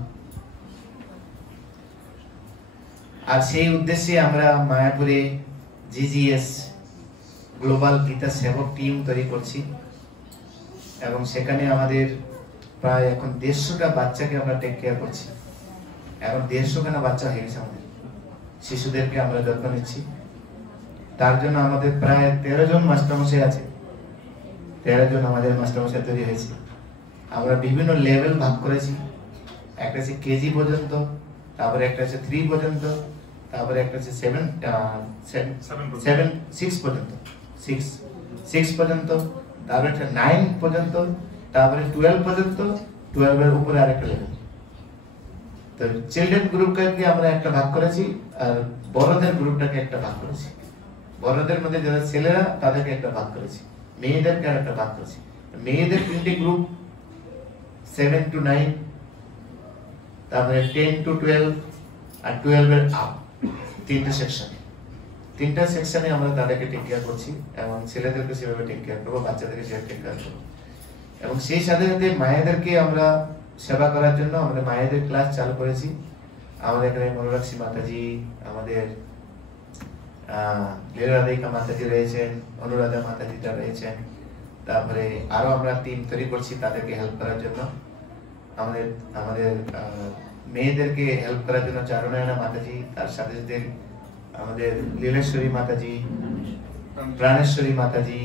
আর সেই উদ্দেশ্যে আমরা মায়াপুরে জিজিএস গ্লোবাল গীতা সেবক টিম তৈরি করছি, এবং সেখানে আমাদের প্রায় এখন 150টা বাচ্চাকে আমরা টেক কেয়ার করছি। এখন 150খানা বাচ্চা হয়ে গেছে আমাদের, শিশুদেরকে আমরা যত্ন নিচ্ছি। তার জন্য আমাদের প্রায় 13 জন মাস্টারমশাই আছে। 13 জন আমাদের মাস্টারমশাই তৈরি হয়েছে। আমরা বিভিন্ন লেভেল ভাগ করেছি। একটা আছে কেজি পর্যন্ত, তারপরে একটা আছে 3 পর্যন্ত, তারপরে একটা আছে 6 পর্যন্ত, 6 পর্যন্ত, তারপরে একটা 9 পর্যন্ত, তারপরে 12 পর্যন্ত, 12 এর উপরে আরেকটা লেভেল। তো চিলড্রেন গ্রুপকে আমরা একটা ভাগ করেছি, আর বড়দের গ্রুপটাকে একটা ভাগ করেছি। বড়দের মধ্যে যারা ছেলেরা তাদেরকে একটা ভাগ করেছি, মেয়েদেরকে আর একটা ভাগ করেছি। মেয়েদের 3টে গ্রুপ, 7 to 9, তারপরে 10 to 12, আর 12 এর আপ, 3টে সেকশন। 3টা সেকশনে আমরা তাদেরকে টেক কেয়ার করছি, এবং ছেলেদেরকে সেভাবে টেক কেয়ার করবো, বাচ্চাদেরকে সেভাবে টেক কেয়ার করবো। এবং সেই সাথে সাথে মায়েদেরকে আমরা সেবা করার জন্য আমরা মায়েদের ক্লাস চালু করেছি। আমাদের এখানে মনোরাক্ষী মাতাজি, আমাদের লীলারাধিকা মাতাজি রয়েছেন, অনুরাধা মাতাজিটা রয়েছেন, তারপরে আরো আমরা টিম তৈরি করছি তাদেরকে হেল্প করার জন্য। আমাদের আমাদের মেয়েদেরকে হেল্প করার জন্য চারুনয়না মাতাজি, তার সাথে সাথে আমাদের লীলেশ্বরী মাতাজি, প্রাণেশ্বরী মাতাজি,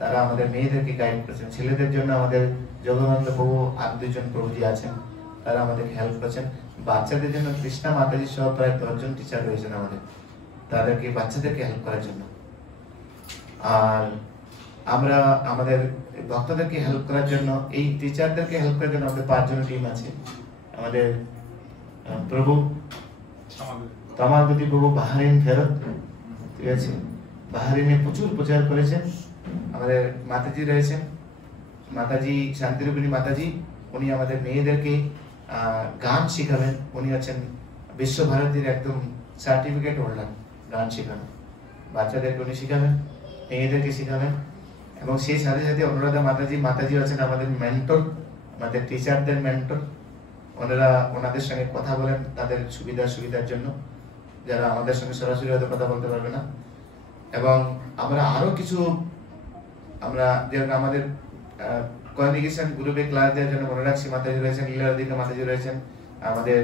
তারা আমাদের মেয়েদেরকে গাইড করেছেন। ছেলেদের জন্য আমাদের জগন্নাথ প্রভু আর 2 জন প্রভুজি আছেন, তারা আমাদেরকে হেল্প করেছেন। বাচ্চাদের জন্য কৃষ্ণা মাতাজি সহ প্রায় 10 জন টিচার রয়েছেন আমাদের, তাদেরকে বাচ্চাদেরকে হেল্প করার জন্য। আর আমরা আমাদের ভক্তদেরকে হেল্প করার জন্য, এই টিচারদেরকে হেল্প করার জন্য আমাদের 5 জন টিম আছে। আমাদের প্রভু তামালগতি প্রভু বাহারিন ফেরত, ঠিক আছে, বাহারিনে প্রচুর প্রচার করেছেন। আমাদের মাতাজি রয়েছেন, মাতাজি শান্তিরূপিণী মাতাজি, উনি আমাদের মেয়েদেরকে গান শিখাবেন। উনি আছেন বিশ্বভারতীর একদম সার্টিফিকেট হোল্ডার গান শেখানো। বাচ্চাদেরকে উনি শিখাবেন, মেয়েদেরকে শিখাবেন। এবং সেই সাথে সাথে অনুরাধা মাতাজি, মাতাজি আছেন আমাদের মেন্টর, আমাদের টিচারদের মেন্টর। ওনারা ওনাদের সঙ্গে কথা বলেন তাদের সুবিধার জন্য, যারা আমাদের সঙ্গে সরাসরি হয়তো কথা বলতে পারবে না। এবং আমরা আরো কিছু, আমরা যেরকম আমাদের কমিউনিকেশন গ্রুপে ক্লাস দেওয়ার জন্য মনোরাক্ষী মাতাজি রয়েছেন, লীলারাধিকা মাতাজি রয়েছেন, আমাদের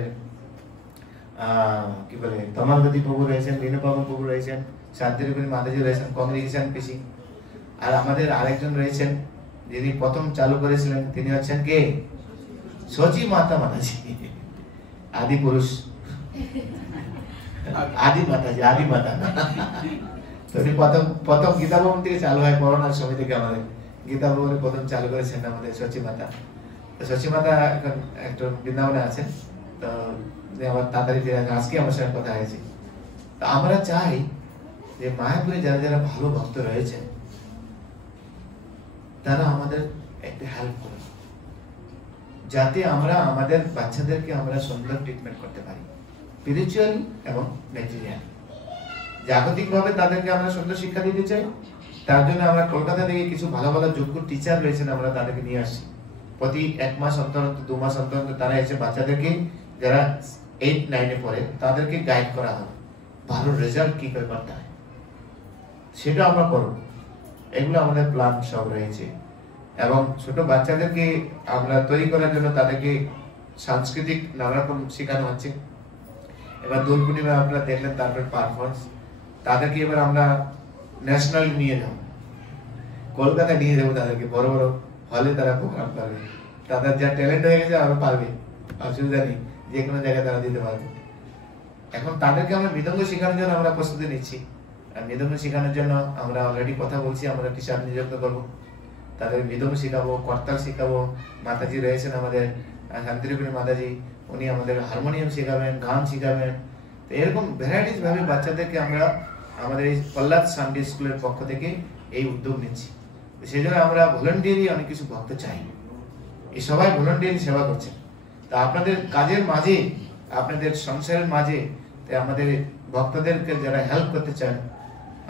কি বলে তমালগতি প্রভু রয়েছেন, লীনপাবন প্রভু রয়েছেন, শান্তিরূপিণী মাতাজি রয়েছেন, কমিউনিকেশন পিসি। আর আমাদের আরেকজন রয়েছেন যিনি প্রথম চালু করেছিলেন, তিনি হচ্ছেন কে? সচি মাতা মাতাজি, আদি পুরুষ, আদি মাতাজি, আদি মাতা। তো উনি প্রথম গীতা ভবন থেকে চালু হয়, করোনার সময় থেকে আমাদের গীতা ভবনে প্রথম চালু করেছেন আমাদের সচি মাতা। তো সচি মাতা এখন একটু বৃন্দাবনে আছেন, তো আবার তাড়াতাড়ি ফিরে আসেন। আজকে আমার সঙ্গে কথা হয়েছে। তো আমরা চাই যে মায়াপুরে যারা যারা ভালো ভক্ত রয়েছেন তারা আমাদের একটু হেল্প করুন, যাতে আমরা আমাদের বাচ্চাদেরকে আমরা সুন্দর ট্রিটমেন্ট করতে পারি, স্পিরিচুয়াল এবং ম্যাটেরিয়াল। জাগতিক ভাবে তাদেরকে আমরা সুন্দর শিক্ষা দিতে চাই। তার জন্য আমরা কলকাতা থেকে কিছু ভালো ভালো যোগ্য টিচার রয়েছেন, আমরা তাদেরকে নিয়ে আসছি। প্রতি 1 মাস অন্তর অন্তর, 2 মাস অন্তর অন্তর তারা এসে বাচ্চাদেরকে, যারা 8-9-এ পড়ে, তাদেরকে গাইড করা হবে ভালো রেজাল্ট কি করে করতে হয়, সেটা আমরা করব। এগুলো আমাদের প্ল্যান সব রয়েছে। এবং ছোট বাচ্চাদেরকে আমরা তৈরি করার জন্য তাদেরকে সাংস্কৃতিক নানা রকম শেখানো হচ্ছে। এবার দোল পূর্ণিমা আপনারা দেখলেন, তারপর পারফরমেন্স, তাদেরকে এবার আমরা ন্যাশনাল নিয়ে যাব, কলকাতায় নিয়ে যাবো তাদেরকে, বড় বড় হলে তারা প্রোগ্রাম করবে। তাদের যা ট্যালেন্ট হয়ে গেছে আরো পারবে, অসুবিধা নেই, যে কোনো জায়গায় তারা দিতে পারবে। এখন তাদেরকে আমরা মৃদঙ্গ শেখানোর জন্য আমরা প্রস্তুতি নিচ্ছি। আর মৃদঙ্গ শেখানোর জন্য আমরা অলরেডি কথা বলছি, আমরা টিচার নিযুক্ত করবো, তাদের মৃদঙ্গ শেখাবো, কর্তাল শেখাবো। মাতাজি রয়েছেন আমাদের শান্তিরূপিণী মাতাজি, উনি আমাদের হারমোনিয়াম শেখাবেন, গান শেখাবেন। তো এরকম ভ্যারাইটিস ভাবে বাচ্চাদেরকে আমরা আমাদের এই পল্লাদ সানডে স্কুলের পক্ষ থেকে এই উদ্যোগ নিচ্ছি। সেই জন্য আমরা ভলেন্টিয়ারি অনেক কিছু ভাবতে চাই। এই সবাই ভলেন্টিয়ারি সেবা করছেন। তা আপনাদের কাজের মাঝে, আপনাদের সংসারের মাঝে আমাদের ভক্তদেরকে যারা হেল্প করতে চান,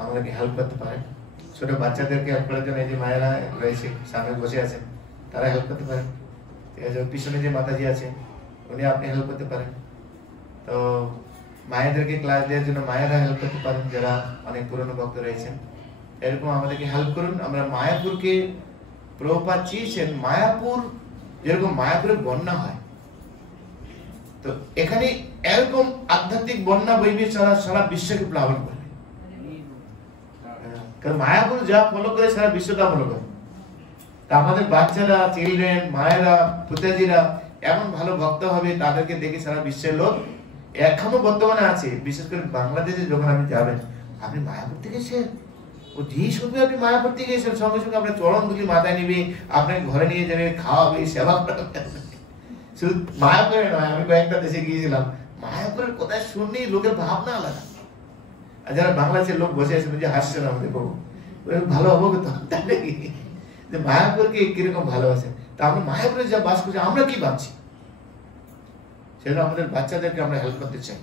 আমাদেরকে হেল্প করতে পারেন। ছোট বাচ্চাদেরকে হেল্প করার জন্য এই যে মায়েরা রয়েছে সামনে বসে আছেন, তারা হেল্প করতে পারেন। ঠিক আছে, পিছনে যে মাতাজি আছে উনি আপনি হেল্প করতে পারেন। তো মায়েদেরকে ক্লাস দেওয়ার জন্য মায়েরা হেল্প করতে পারেন, যারা অনেক পুরনো ভক্ত রয়েছেন। এরকম আমাদেরকে হেল্প করুন। আমরা মায়াপুরকে, প্রভুপাদ চেয়েছেন মায়াপুর, যেরকম মায়াপুরে বন্যা হয়, তো এখানে এরকম আধ্যাত্মিক বন্যা বইবে সারা বিশ্বকে প্লাবন করবে। কারণ মায়াপুর যা ফলো করে সারা বিশ্বটা ফলো করে। তা আমাদের বাচ্চারা, চিলড্রেন, মায়েরা, পুত্রাজিরা এমন ভালো ভক্ত হবে, তাদেরকে দেখে সারা বিশ্বের লোক এখনো বর্তমানে আছে। বিশেষ করে বাংলাদেশে যখন আপনি যাবেন, আপনি মায়াপুর থেকে এসেছেন, ও যেই শুনবে আপনি মায়াপুর থেকে এসেছেন, সঙ্গে সঙ্গে আপনার চরণ দুটি মাথায় নিবে, আপনাকে ঘরে নিয়ে যাবে, খাওয়াবে, সেবা করাবে। শুধু মায়াপুরে নয়, আমি কয়েকটা দেশে গিয়েছিলাম, মায়াপুরের কথা শুনলেই লোকের ভাবনা আলাদা। আর যারা বাংলাদেশের লোক বসে আছেন যে হাসছেন আমাদের বহু ভালো অবগত, তাই নাকি যে মায়াপুরকে কিরকম ভালোবাসে। তা আমরা মায়াপুরে যা বাস করছি, আমরা কি ভাবছি, সেটা আমাদের বাচ্চাদেরকে আমরা হেল্প করতে চাই।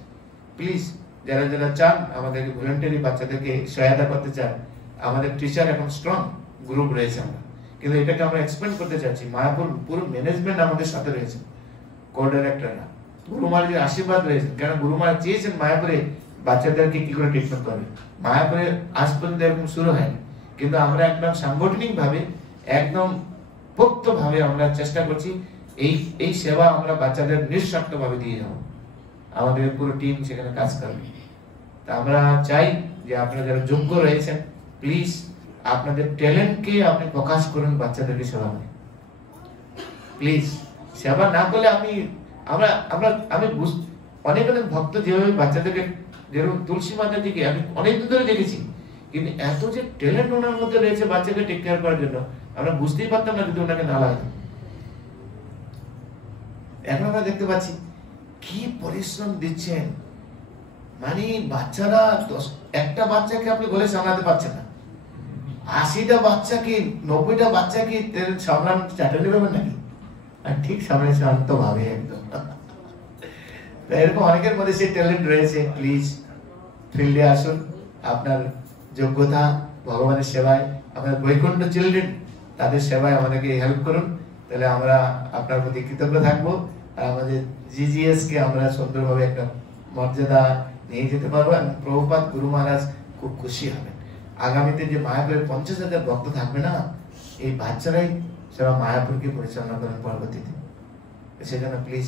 প্লিজ যারা যারা চান আমাদেরকে ভলেন্টারি বাচ্চাদেরকে সহায়তা করতে চান, আমাদের টিচার এখন স্ট্রং গ্রুপ রয়েছে আমরা, কিন্তু এটাকে আমরা এক্সপ্যান্ড করতে চাচ্ছি। মায়াপুর পুরো ম্যানেজমেন্ট আমাদের সাথে রয়েছে, কো ডাইরেক্টররা, গুরুমার যে আশীর্বাদ রয়েছে। কেন গুরুমার চেয়েছেন মায়াপুরে বাচ্চাদেরকে কি করে ট্রিটমেন্ট করবে। মায়াপুরে আজ পর্যন্ত এরকম শুরু হয়নি, কিন্তু আমরা একদম সাংগঠনিক ভাবে একদম পোক্তভাবে আমরা চেষ্টা করছি এই সেবা আমরা বাচ্চাদের নিঃস্বার্থভাবে দিয়ে যাব। আমাদের পুরো টিম সেখানে কাজ করবে। তা আমরা চাই যে আপনারা যারা যোগ্য রয়েছেন, প্লিজ আপনাদের ট্যালেন্টকে আপনি প্রকাশ করুন বাচ্চাদেরকে সেবা করে। প্লিজ সেবা না করলে আমি অনেক ভক্ত যেভাবে বাচ্চাদেরকে, যেরকম তুলসী মাতাজিকে আমি অনেকদিন ধরে দেখেছি, কিন্তু এত যে ট্যালেন্ট ওনার মধ্যে রয়েছে বাচ্চাকে টেক কেয়ার করার জন্য, আমরা বুঝতেই পারতাম না যদি ওনাকে না লাগে। এখন আমরা দেখতে পাচ্ছি কি পরিশ্রম দিচ্ছেন, মানে বাচ্চারা একটা বাচ্চাকে আপনি বলে সামলাতে পারছেন না, 80টা বাচ্চাকে 90টা বাচ্চাকে সামলান চ্যাটার্লি পাবেন নাকি? আর ঠিক সামনে শান্ত ভাবে একদম। এরকম অনেকের মধ্যে সেই ট্যালেন্ট রয়েছে। প্লিজ ফিল্ডে আসুন, আপনার যোগ্যতা ভগবানের সেবায়, আপনার বৈকুণ্ঠ চিলড্রেন তাদের সেবায় আমাদেরকে হেল্প করুন, তাহলে আমরা আপনার প্রতি কৃতজ্ঞ থাকবো। আর আমাদের জিজিএস কে আমরা সুন্দরভাবে একটা মর্যাদা নিয়ে যেতে পারবো। প্রভুপাদ গুরু মহারাজ খুব খুশি হবেন। আগামীতে যে মায়াপুরের 50,000 ভক্ত থাকবে না, এই বাচ্চারাই সেবা মায়াপুরকে পরিচালনা করেন পরবর্তীতে। সেজন্য প্লিজ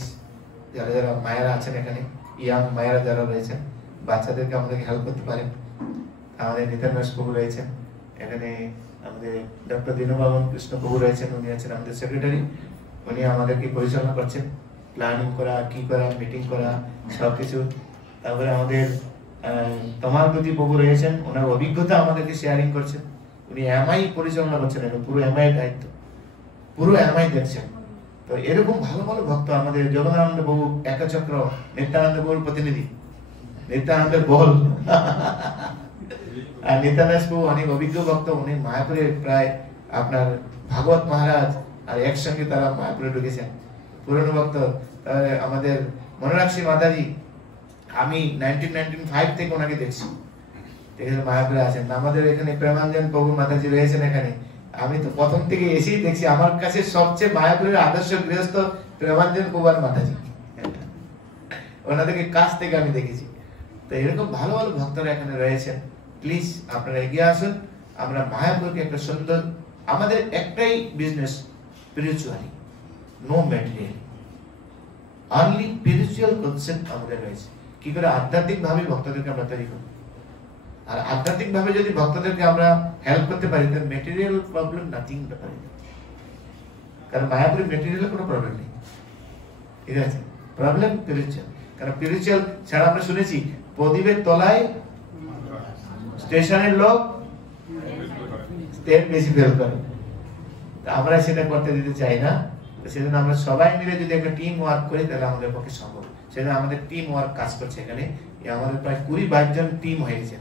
যারা যারা মায়েরা আছেন এখানে, ইয়াং মায়েরা যারা রয়েছেন, বাচ্চাদেরকে আমাদেরকে হেল্প করতে পারেন। আমাদের নিতান দাস প্রভু রয়েছেন এখানে, আমাদের ডক্টর দীনবাবন কৃষ্ণ প্রভু রয়েছেন, উনি আছেন আমাদের সেক্রেটারি, উনি আমাদেরকে পরিচালনা করছেন, প্ল্যানিং করা, কি করা, মিটিং করা, সবকিছু। তারপরে আমাদের তমালগতি প্রভু রয়েছেন, ওনার অভিজ্ঞতা আমাদেরকে শেয়ারিং করছেন, উনি এমআই পরিচালনা করছেন, পুরো এমআই দায়িত্ব, পুরো এমআই দেখছেন। তো এরকম ভালো ভালো ভক্ত আমাদের জগদানন্দ বাবু একচক্র, নিত্যানন্দ বাবুর প্রতিনিধি, নিত্যানন্দের বল। আর নিত্যানন্দ বাবু অনেক অভিজ্ঞ ভক্ত, উনি মায়াপুরে প্রায় আপনার ভাগবত মহারাজ আর একসঙ্গে তারা মায়াপুরে ঢুকেছেন, পুরনো ভক্ত। তাহলে আমাদের মনোরাক্ষী মাতাজি, আমি 1995 থেকে ওনাকে দেখছি, দেখেছি মায়াপুরে আছেন। আমাদের এখানে প্রেমাঞ্জন প্রভু মাতাজি রয়েছেন এখানে, আমি তো প্রথম থেকে এসেই দেখছি। আমার কাছে সবচেয়ে মায়াপুরের আদর্শ গৃহস্থ প্রেমাঞ্জন প্রভু আর মাতাজি, ওনাদেরকে কাছ থেকে আমি দেখেছি। তো এরকম ভালো ভালো ভক্তরা এখানে রয়েছেন। প্লিজ আপনারা এগিয়ে আসুন, আমরা মায়াপুরকে একটা সুন্দর, আমাদের একটাই business, spiritually, no material, only spiritual concept আমাদের রয়েছে। কি করে আধ্যাত্মিক ভাবে ভক্তদেরকে আমরা তৈরি করব, আর আধ্যাত্মিক ভাবে যদি ভক্তদেরকে আমরা হেল্প করতে পারি, তাহলে ম্যাটেরিয়াল প্রবলেম নাথিং ব্যাপারে, কারণ মায়াপুরে ম্যাটেরিয়াল কোনো প্রবলেম নেই, ঠিক আছে? প্রবলেম স্পিরিচুয়াল, কারণ স্পিরিচুয়াল ছাড়া আমরা শুনেছি প্রদীপের তলায় স্টেশনের লোক তেল বেশি ফেল করে, আমরা সেটা করতে দিতে চাই না। সেজন্য আমরা সবাই মিলে যদি একটা টিম ওয়ার্ক করি, তাহলে আমাদের পক্ষে সম্ভব। সেজন্য আমাদের টিম ওয়ার্ক কাজ করছে এখানে, আমাদের প্রায় 20-22 জন টিম হয়ে গেছে।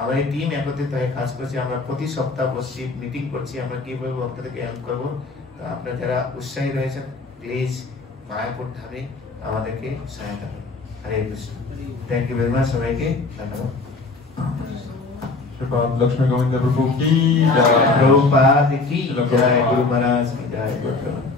আমরা এই টিম একত্রিত হয়ে কাজ করছি, আমরা প্রতি সপ্তাহ বসছি, মিটিং করছি, আমরা কিভাবে ভক্তদেরকে হেল্প করবো। তো আপনারা যারা উৎসাহী রয়েছেন, প্লিজ মায়াপুর ধামে আমাদেরকে সহায়তা করুন। Hare Krishna. Thank you very much, সবাইকে ধন্যবাদ। लक्ष्मी गोविंद प्रभु की जय, प्रभुपाद की जय, गुरु महाराज की जय।